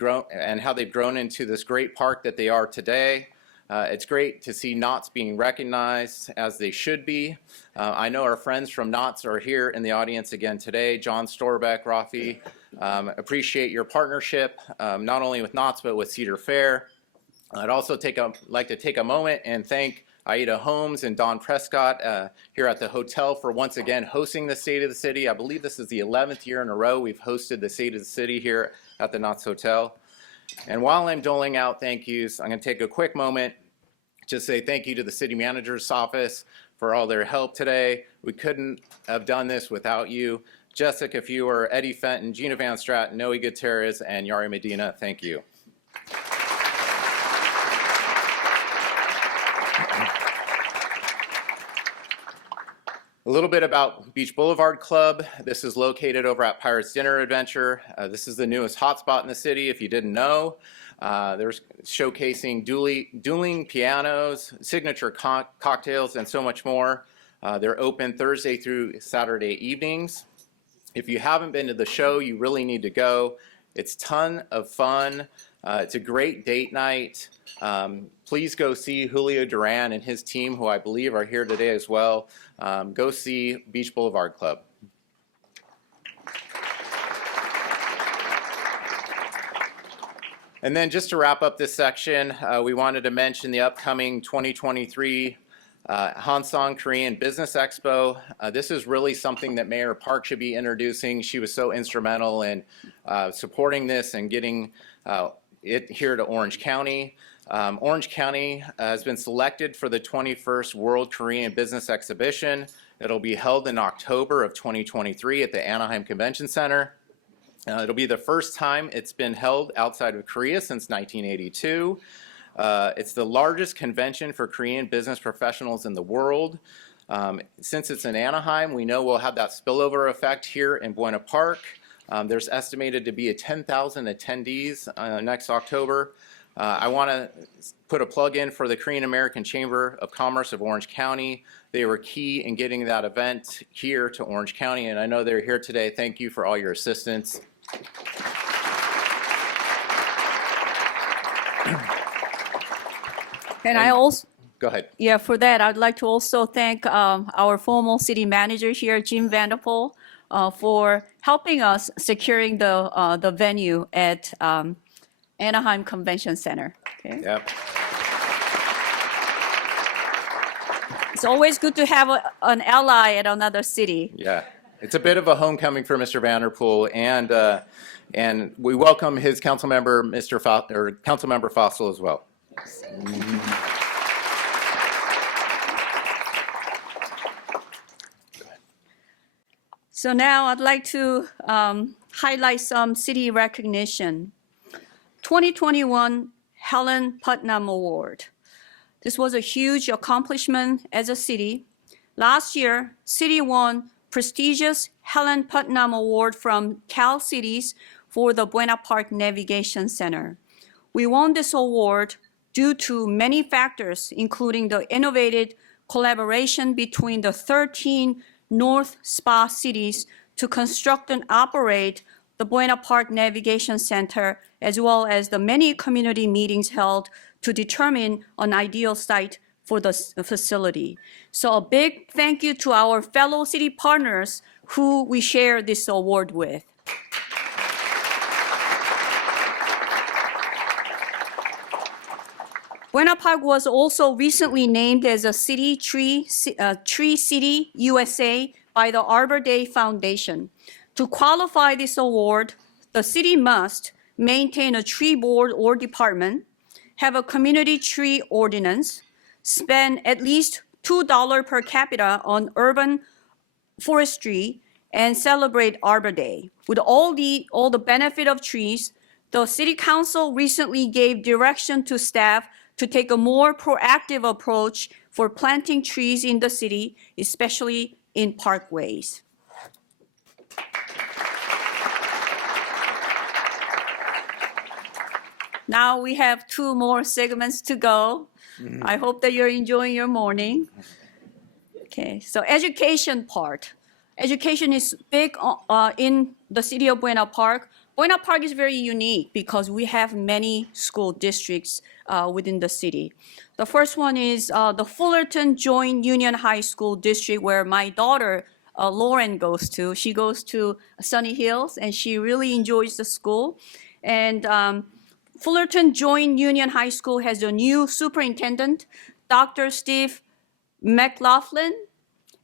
how they've grown into this great park that they are today. It's great to see Knott's being recognized as they should be. I know our friends from Knott's are here in the audience again today. John Storbeck, Rafi, appreciate your partnership, not only with Knott's but with Cedar Fair. I'd also like to take a moment and thank Aida Holmes and Don Prescott here at the hotel for once again hosting the State of the City. I believe this is the 11th year in a row we've hosted the State of the City here at the Knott's Hotel. And while I'm doling out thank yous, I'm going to take a quick moment to say thank you to the City Manager's Office for all their help today. We couldn't have done this without you. Jessica Fewer, Eddie Fenton, Gina Van Straten, Noe Gutierrez, and Yari Medina, thank you. A little bit about Beach Boulevard Club. This is located over at Pirates Dinner Adventure. This is the newest hotspot in the city, if you didn't know. They're showcasing dueling pianos, signature cocktails, and so much more. They're open Thursday through Saturday evenings. If you haven't been to the show, you really need to go. It's a ton of fun. It's a great date night. Please go see Julio Duran and his team, who I believe are here today as well. Go see Beach Boulevard Club. And then just to wrap up this section, we wanted to mention the upcoming 2023 Hansong Korean Business Expo. This is really something that Mayor Park should be introducing. She was so instrumental in supporting this and getting it here to Orange County. Orange County has been selected for the 21st World Korean Business Exhibition. It'll be held in October of 2023 at the Anaheim Convention Center. It'll be the first time it's been held outside of Korea since 1982. It's the largest convention for Korean business professionals in the world. Since it's in Anaheim, we know we'll have that spillover effect here in Buena Park. There's estimated to be 10,000 attendees next October. I want to put a plug in for the Korean American Chamber of Commerce of Orange County. They were key in getting that event here to Orange County, and I know they're here today. Thank you for all your assistance. And I also, Go ahead. yeah, for that, I'd like to also thank our former city manager here, Jim Vanderpool, for helping us securing the venue at Anaheim Convention Center. Okay. Yep. It's always good to have an ally at another city. Yeah. It's a bit of a homecoming for Mr. Vanderpool, and we welcome his council member, Councilmember Fossil, as well. So now I'd like to highlight some city recognition. 2021 Helen Putnam Award. This was a huge accomplishment as a city. Last year, city won prestigious Helen Putnam Award from Cal Cities for the Buena Park Navigation Center. We won this award due to many factors, including the innovative collaboration between the 13 North Spa cities to construct and operate the Buena Park Navigation Center, as well as the many community meetings held to determine an ideal site for the facility. So a big thank you to our fellow city partners who we share this award with. Buena Park was also recently named as a Tree City USA by the Arbor Day Foundation. To qualify this award, the city must maintain a tree board or department, have a community tree ordinance, spend at least $2 per capita on urban forestry, and celebrate Arbor Day. With all the benefit of trees, the City Council recently gave direction to staff to take a more proactive approach for planting trees in the city, especially in parkways. Now we have 2 more segments to go. I hope that you're enjoying your morning. Okay, so education part. Education is big in the city of Buena Park. Buena Park is very unique because we have many school districts within the city. The first one is the Fullerton Joint Union High School District, where my daughter, Lauren, goes to. She goes to Sunny Hills, and she really enjoys the school. And Fullerton Joint Union High School has a new superintendent, Dr. Steve McLaughlin,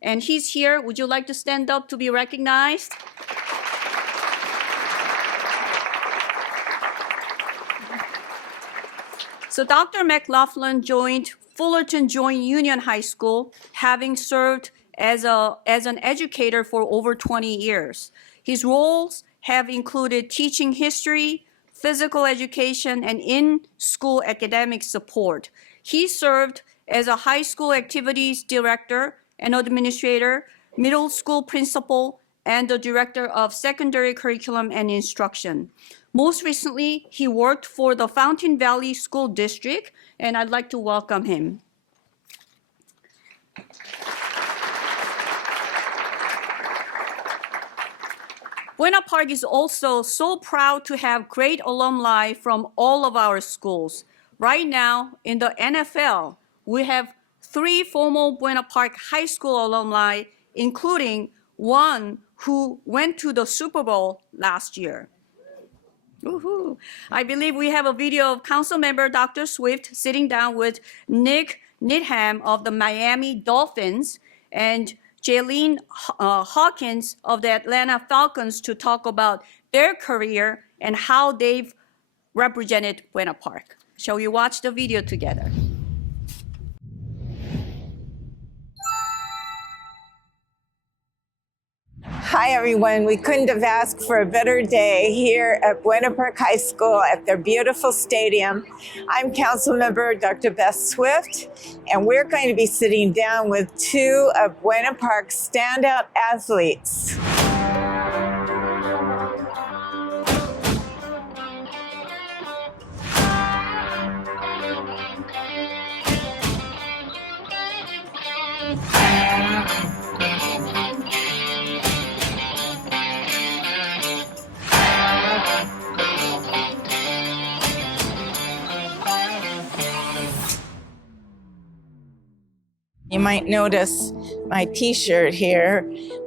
and he's here. Would you like to stand up to be recognized? So Dr. McLaughlin joined Fullerton Joint Union High School, having served as an educator for over 20 years. His roles have included teaching history, physical education, and in-school academic support. He served as a high school activities director and administrator, middle school principal, and the director of secondary curriculum and instruction. Most recently, he worked for the Fountain Valley School District, and I'd like to welcome him. Buena Park is also so proud to have great alumni from all of our schools. Right now, in the NFL, we have 3 former Buena Park High School alumni, including one who went to the Super Bowl last year. Woohoo. I believe we have a video of Councilmember Dr. Swift sitting down with Nick Needham of the Miami Dolphins and Jaylene Hawkins of the Atlanta Falcons to talk about their career and how they've represented Buena Park. Shall we watch the video together? Hi, everyone. We couldn't have asked for a better day here at Buena Park High School at their beautiful stadium. I'm Councilmember Dr. Beth Swift, and we're going to be sitting down with 2 of Buena Park's standout athletes. You might notice my t-shirt here,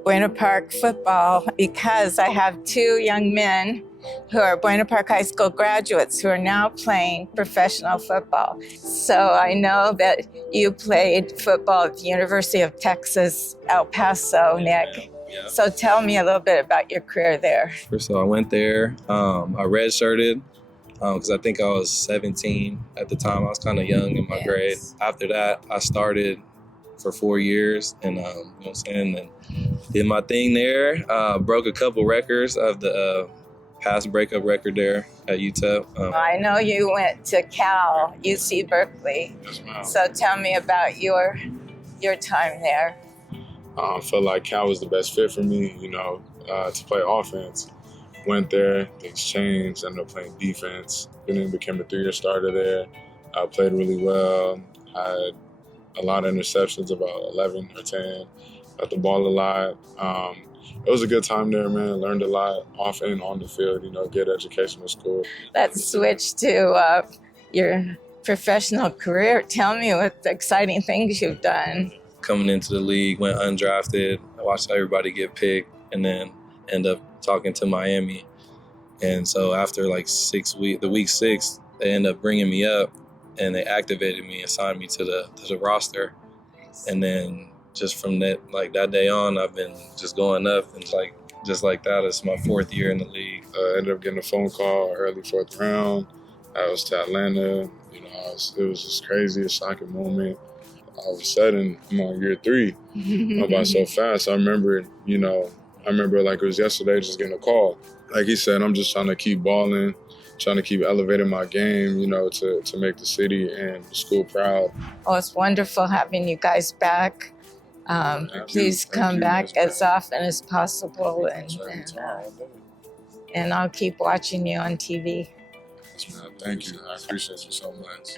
Buena Park football, because I have 2 young men who are Buena Park High School graduates who are now playing professional football. So I know that you played football at the University of Texas, El Paso, Nick. Yeah. So tell me a little bit about your career there. First of all, I went there, I redshirted because I think I was 17 at the time. I was kind of young in my grade. After that, I started for 4 years, and you know what I'm saying, and did my thing there. Broke a couple records of the past breakup record there at UTEP. I know you went to Cal, UC Berkeley. Yes, so tell me about your time there. I felt like Cal was the best fit for me, you know, to play offense. went there, things changed, ended up playing defense, then became a 3-year starter there. I played really well. I had a lot of interceptions, about 11 or 10. Got the ball a lot. It was a good time there, man. Learned a lot off and on the field, good educational school. Let's switch to your professional career. Tell me what exciting things you've done. Coming into the league, went undrafted. I watched everybody get picked and then end up talking to Miami. And so after like 6 weeks, the week 6, they ended up bringing me up and they activated me and signed me to the roster. And then just from that day on, I've been just going up and just like that. It's my 4th year in the league. Ended up getting a phone call early 4th round. I was to Atlanta. It was just crazy, a shocking moment. All of a sudden, I'm on year 3. Went by so fast. I remember like it was yesterday, just getting a call. Like he said, I'm just trying to keep balling, trying to keep elevating my game, to make the city and the school proud. Oh, it's wonderful having you guys back. Please come back as often as possible, and I'll keep watching you on TV. Yes, man. Thank you. I appreciate you so much.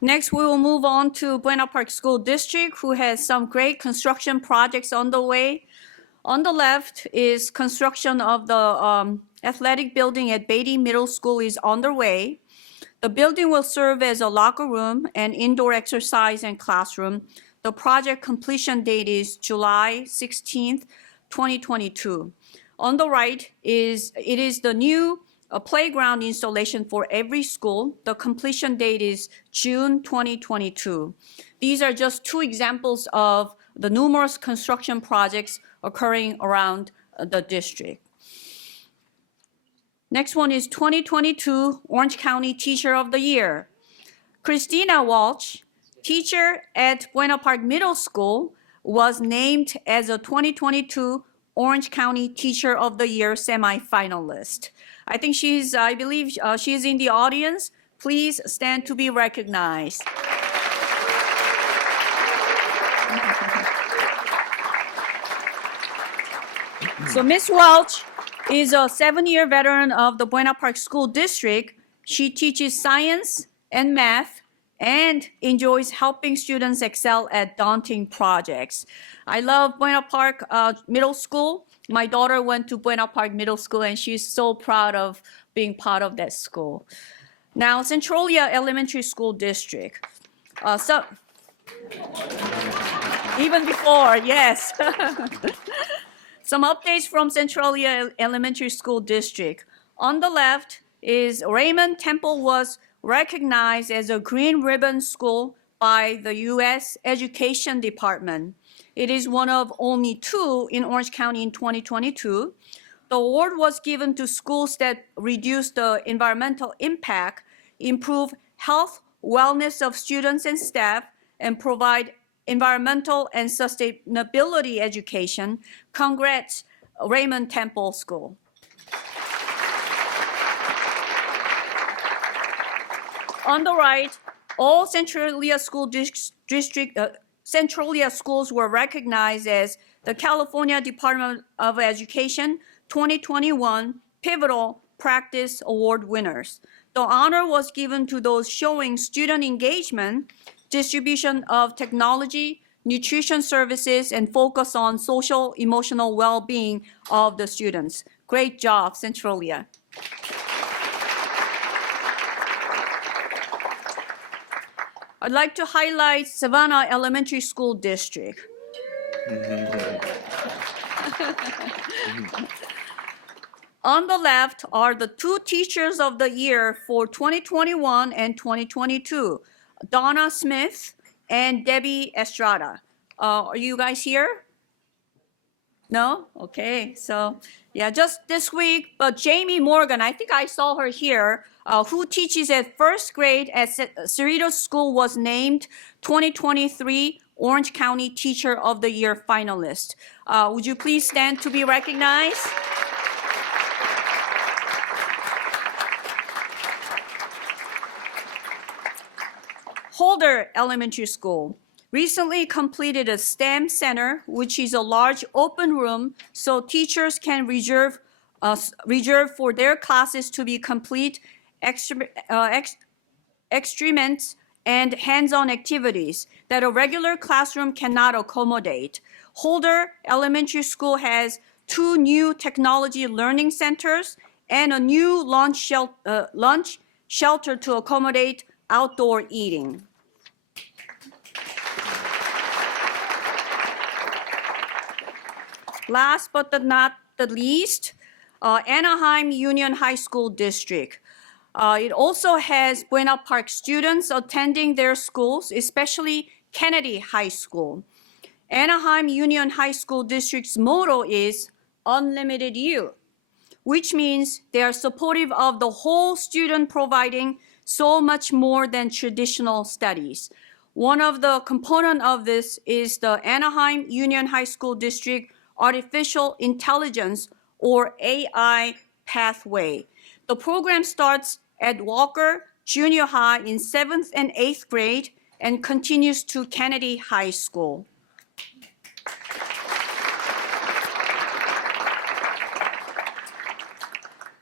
Next, we will move on to Buena Park School District, who has some great construction projects on the way. On the left is construction of the athletic building at Beatty Middle School is underway. The building will serve as a locker room and indoor exercise and classroom. The project completion date is July 16th, 2022. On the right is the new playground installation for every school. The completion date is June 2022. These are just 2 examples of the numerous construction projects occurring around the district. Next one is 2022 Orange County Teacher of the Year. Christina Walsh, teacher at Buena Park Middle School, was named as a 2022 Orange County Teacher of the Year semifinalist. I believe she's in the audience. Please stand to be recognized. So Ms. Welch is a 7-year veteran of the Buena Park School District. She teaches science and math and enjoys helping students excel at daunting projects. I love Buena Park Middle School. My daughter went to Buena Park Middle School and she's so proud of being part of that school. Now, Centralia Elementary School District. Even before, yes. Some updates from Centralia Elementary School District. On the left is Raymond Temple was recognized as a Green Ribbon School by the U.S. Education Department. It is one of only 2 in Orange County in 2022. The award was given to schools that reduce the environmental impact, improve health, wellness of students and staff, and provide environmental and sustainability education. Congrats, Raymond Temple School. On the right, all Centralia Centralia schools were recognized as the California Department of Education 2021 Pivotal Practice Award winners. The honor was given to those showing student engagement, distribution of technology, nutrition services, and focus on social emotional well-being of the students. Great job, Centralia. I'd like to highlight Savannah Elementary School District. On the left are the 2 Teachers of the Year for 2021 and 2022, Donna Smith and Debbie Estrada. Are you guys here? No? Okay, so yeah, just this week, but Jamie Morgan, I think I saw her here, who teaches at 1st grade at Cerritos School, was named 2023 Orange County Teacher of the Year finalist. Would you please stand to be recognized? Holder Elementary School. recently completed a STEM center, which is a large open room so teachers can reserve for their classes to be complete experiments and hands-on activities that a regular classroom cannot accommodate. Holder Elementary School has 2 new technology learning centers and a new lunch shelter to accommodate outdoor eating. Last but not the least, Anaheim Union High School District. It also has Buena Park students attending their schools, especially Kennedy High School. Anaheim Union High School District's motto is Unlimited You, which means they are supportive of the whole student, providing so much more than traditional studies. One of the components of this is the Anaheim Union High School District Artificial Intelligence, or AI, pathway. The program starts at Walker Junior High in 7th and 8th grade and continues to Kennedy High School.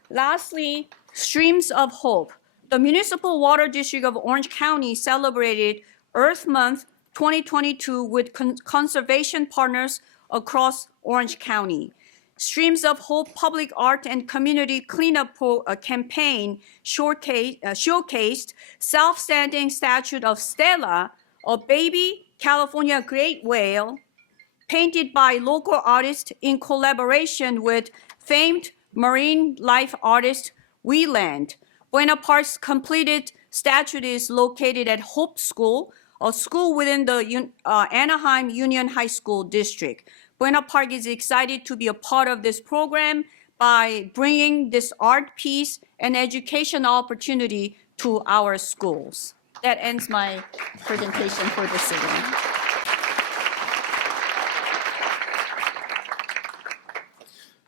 Lastly, Streams of Hope. The Municipal Water District of Orange County celebrated Earth Month 2022 with conservation partners across Orange County. Streams of Hope Public Art and Community Cleanup campaign showcased self-standing statue of Stella, a baby California great whale, painted by local artists in collaboration with famed marine life artist Wieland. Buena Park's completed statue is located at Hope School, a school within the Anaheim Union High School District. Buena Park is excited to be a part of this program by bringing this art piece and education opportunity to our schools. That ends my presentation for this evening.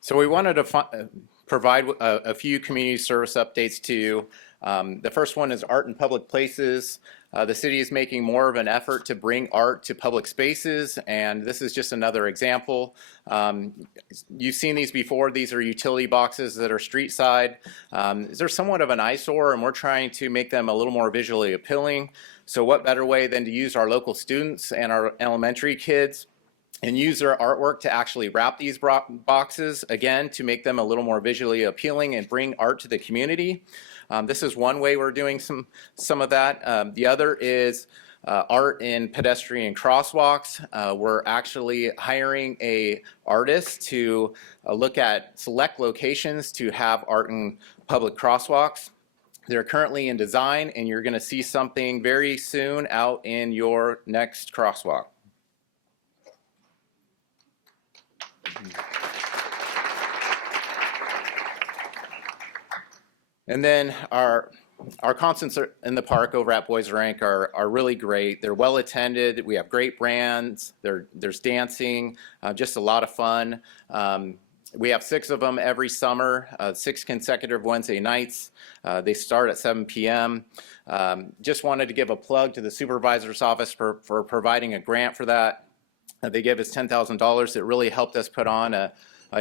So we wanted to provide a few community service updates to you. The first one is art in public places. The city is making more of an effort to bring art to public spaces, and this is just another example. You've seen these before. These are utility boxes that are street side. They're somewhat of an eyesore, and we're trying to make them a little more visually appealing. So what better way than to use our local students and our elementary kids and use their artwork to actually wrap these boxes, again, to make them a little more visually appealing and bring art to the community. This is one way we're doing some of that. The other is art in pedestrian crosswalks. We're actually hiring an artist to look at select locations to have art in public crosswalks. They're currently in design, and you're going to see something very soon out in your next crosswalk. And then our concerts in the park over at Boys Rank are really great. They're well attended. We have great brands. There's dancing, just a lot of fun. We have 6 of them every summer, 6 consecutive Wednesday nights. They start at 7 p.m. Just wanted to give a plug to the supervisor's office for providing a grant for that. They gave us $10,000. It really helped us put on an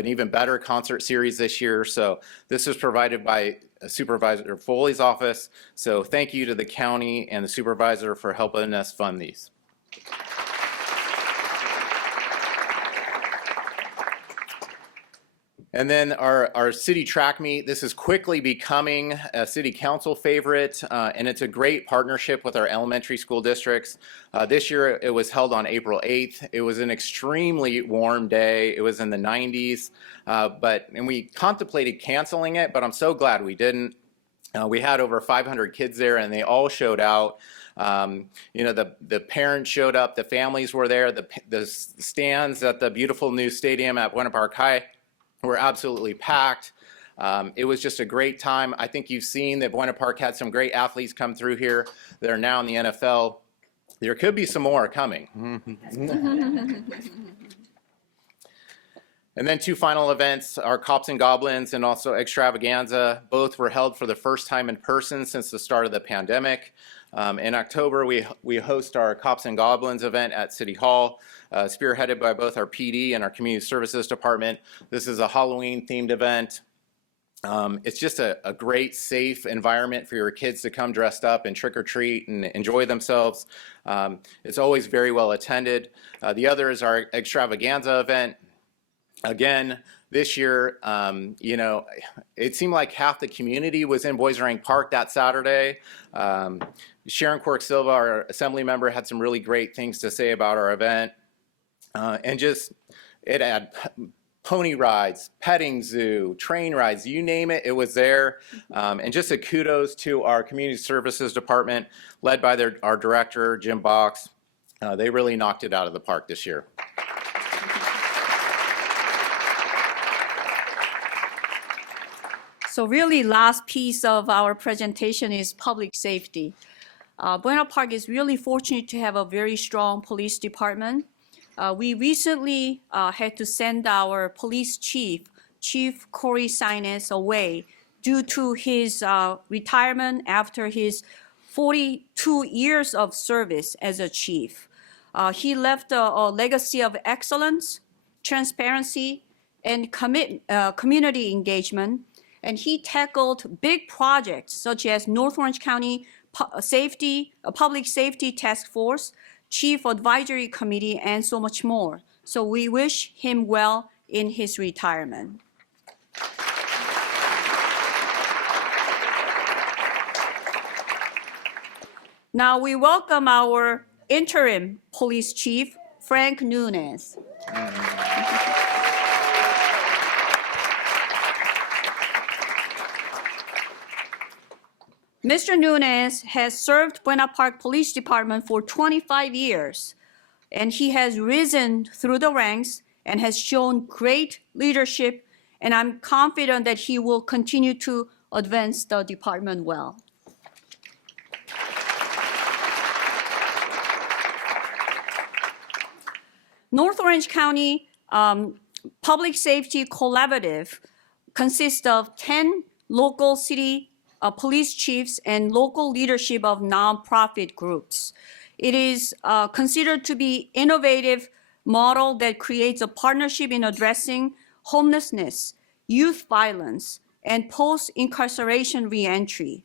even better concert series this year. So this was provided by Supervisor Foley's office. So thank you to the county and the supervisor for helping us fund these. And then our city track meet, this is quickly becoming a city council favorite, and it's a great partnership with our elementary school districts. This year it was held on April 8th. It was an extremely warm day. It was in the 90s, and we contemplated canceling it, but I'm so glad we didn't. We had over 500 kids there, and they all showed out. The parents showed up, the families were there, the stands at the beautiful new stadium at Buena Park High were absolutely packed. It was just a great time. I think you've seen that Buena Park had some great athletes come through here that are now in the NFL. There could be some more coming. And then 2 final events, our Cops and Goblins and also Extravaganza. Both were held for the first time in person since the start of the pandemic. In October, we host our Cops and Goblins event at City Hall, spearheaded by both our PD and our Community Services Department. This is a Halloween-themed event. It's just a great, safe environment for your kids to come dressed up and trick or treat and enjoy themselves. It's always very well attended. The other is our extravaganza event. Again, this year, you know, it seemed like half the community was in Boiserank Park that Saturday. Sharon Quirk-Silva, our assembly member, had some really great things to say about our event. And just, it had pony rides, petting zoo, train rides, you name it, it was there. And just a kudos to our Community Services Department, led by our director, Jim Box. They really knocked it out of the park this year. So really, last piece of our presentation is public safety. Buena Park is really fortunate to have a very strong police department. We recently had to send our police chief, Chief Corey Sines, away due to his retirement after his 42 years of service as a chief. He left a legacy of excellence, transparency, and community engagement. And he tackled big projects such as North Orange County Public Safety Task Force, Chief Advisory Committee, and so much more. So we wish him well in his retirement. Now we welcome our interim police chief, Frank Nunes. Mr. Nunes has served Buena Park Police Department for 25 years, and he has risen through the ranks and has shown great leadership, and I'm confident that he will continue to advance the department well. North Orange County Public Safety Collaborative consists of 10 local city police chiefs and local leadership of nonprofit groups. It is considered to be an innovative model that creates a partnership in addressing homelessness, youth violence, and post-incarceration reentry.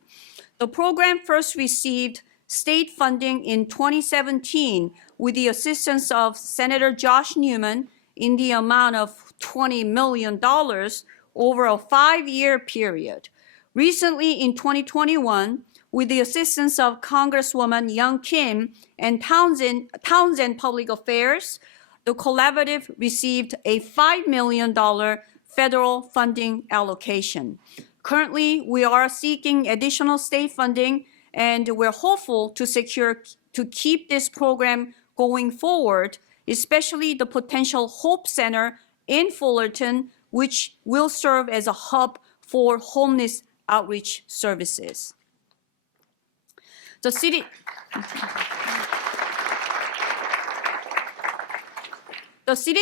The program first received state funding in 2017 with the assistance of Senator Josh Newman in the amount of $20 million over a 5-year period. Recently, in 2021, with the assistance of Congresswoman Young Kim and Townsend Public Affairs, the collaborative received a $5 million federal funding allocation. Currently, we are seeking additional state funding, and we're hopeful to keep this program going forward, especially the potential Hope Center in Fullerton, which will serve as a hub for homeless outreach services. The city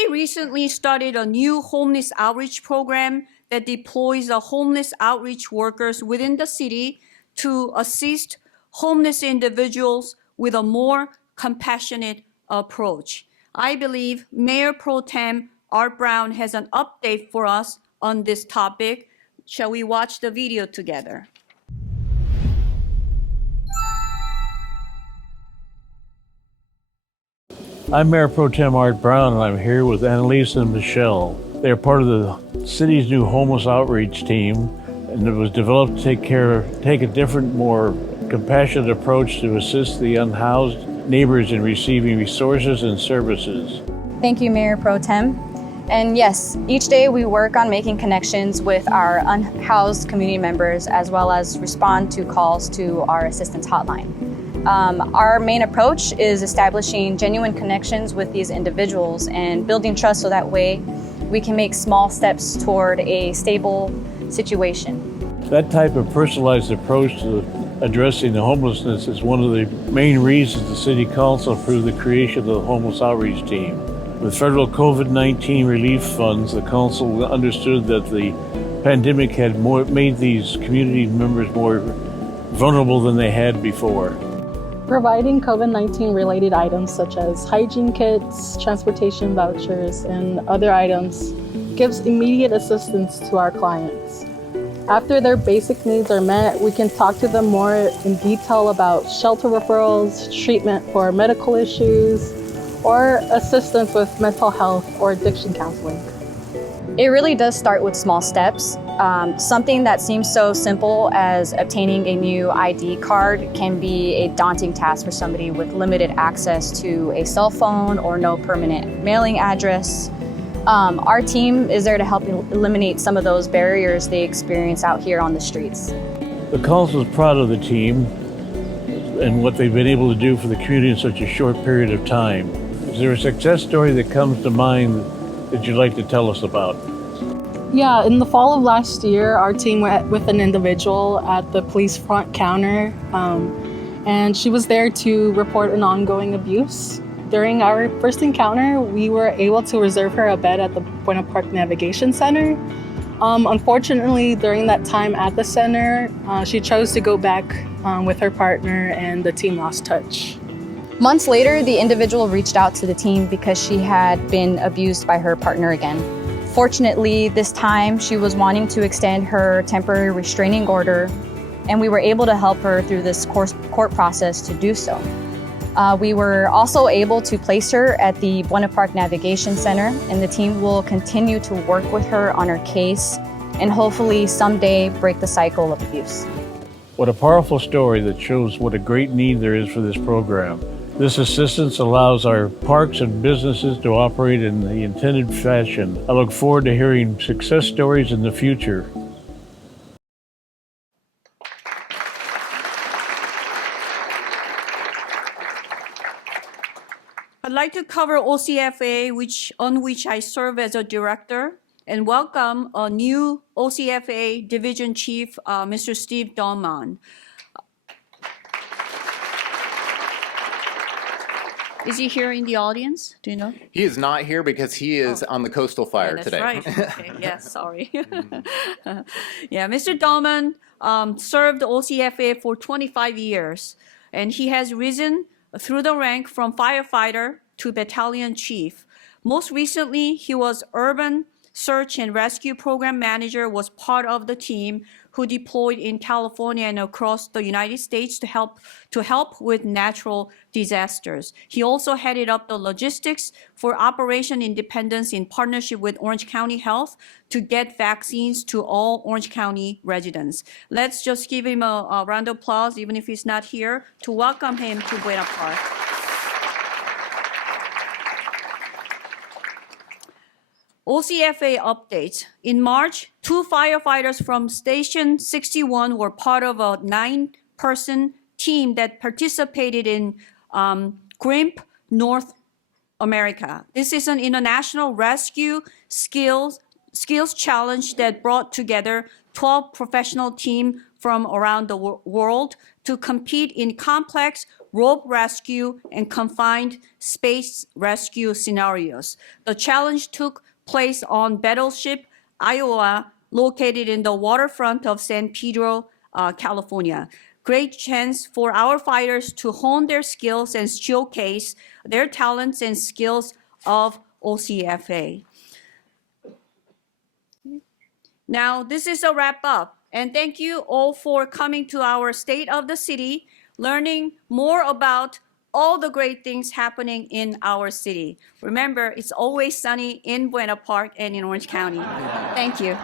recently started a new homeless outreach program that deploys the homeless outreach workers within the city to assist homeless individuals with a more compassionate approach. I believe Mayor Pro Tem Art Brown has an update for us on this topic. Shall we watch the video together? I'm Mayor Pro Tem Art Brown, and I'm here with Annalise and Michelle. They are part of the city's new homeless outreach team, and it was developed to take a different, more compassionate approach to assist the unhoused neighbors in receiving resources and services. Thank you, Mayor Pro Tem. And yes, each day we work on making connections with our unhoused community members, as well as respond to calls to our assistance hotline. Our main approach is establishing genuine connections with these individuals and building trust so that way we can make small steps toward a stable situation. That type of personalized approach to addressing the homelessness is one of the main reasons the City Council approved the creation of the Homeless Outreach Team. With federal COVID-19 relief funds, the Council understood that the pandemic had made these community members more vulnerable than they had before. Providing COVID-19 related items such as hygiene kits, transportation vouchers, and other items gives immediate assistance to our clients. After their basic needs are met, we can talk to them more in detail about shelter referrals, treatment for medical issues, or assistance with mental health or addiction counseling. It really does start with small steps. Something that seems so simple as obtaining a new ID card can be a daunting task for somebody with limited access to a cell phone or no permanent mailing address. Our team is there to help eliminate some of those barriers they experience out here on the streets. The council is proud of the team and what they've been able to do for the community in such a short period of time. Is there a success story that comes to mind that you'd like to tell us about? Yeah, in the fall of last year, our team went with an individual at the police front counter, and she was there to report an ongoing abuse. During our first encounter, we were able to reserve her a bed at the Buena Park Navigation Center. Unfortunately, during that time at the center, she chose to go back with her partner and the team lost touch. Months later, the individual reached out to the team because she had been abused by her partner again. Fortunately, this time she was wanting to extend her temporary restraining order, and we were able to help her through this court process to do so. We were also able to place her at the Buena Park Navigation Center, and the team will continue to work with her on her case and hopefully someday break the cycle of abuse. What a powerful story that shows what a great need there is for this program. This assistance allows our parks and businesses to operate in the intended fashion. I look forward to hearing success stories in the future. I'd like to cover OCFA, on which I serve as a director, and welcome a new OCFA Division Chief, Mr. Steve Dahlman. Is he here in the audience? Do you know? He is not here because he is on the coastal fire that's today. Right. Okay. Yes. Sorry. Yeah, Mr. Dahlman served OCFA for 25 years, and he has risen through the rank from firefighter to battalion chief. Most recently, he was urban search and rescue program manager, was part of the team who deployed in California and across the United States to help with natural disasters. He also headed up the logistics for Operation Independence in partnership with Orange County Health to get vaccines to all Orange County residents. Let's just give him a round of applause, even if he's not here, to welcome him to Buena Park. OCFA updates. In March, 2 firefighters from Station 61 were part of a 9-person team that participated in GRIMP North America. This is an international rescue skills challenge that brought together 12 professional teams from around the world to compete in complex rope rescue and confined space rescue scenarios. The challenge took place on Battleship Iowa, located in the waterfront of San Pedro, California. Great chance for our fighters to hone their skills and showcase their talents and skills of OCFA. Now, this is a wrap up, and thank you all for coming to our State of the City, learning more about all the great things happening in our city. Remember, it's always sunny in Buena Park and in Orange County. Thank you.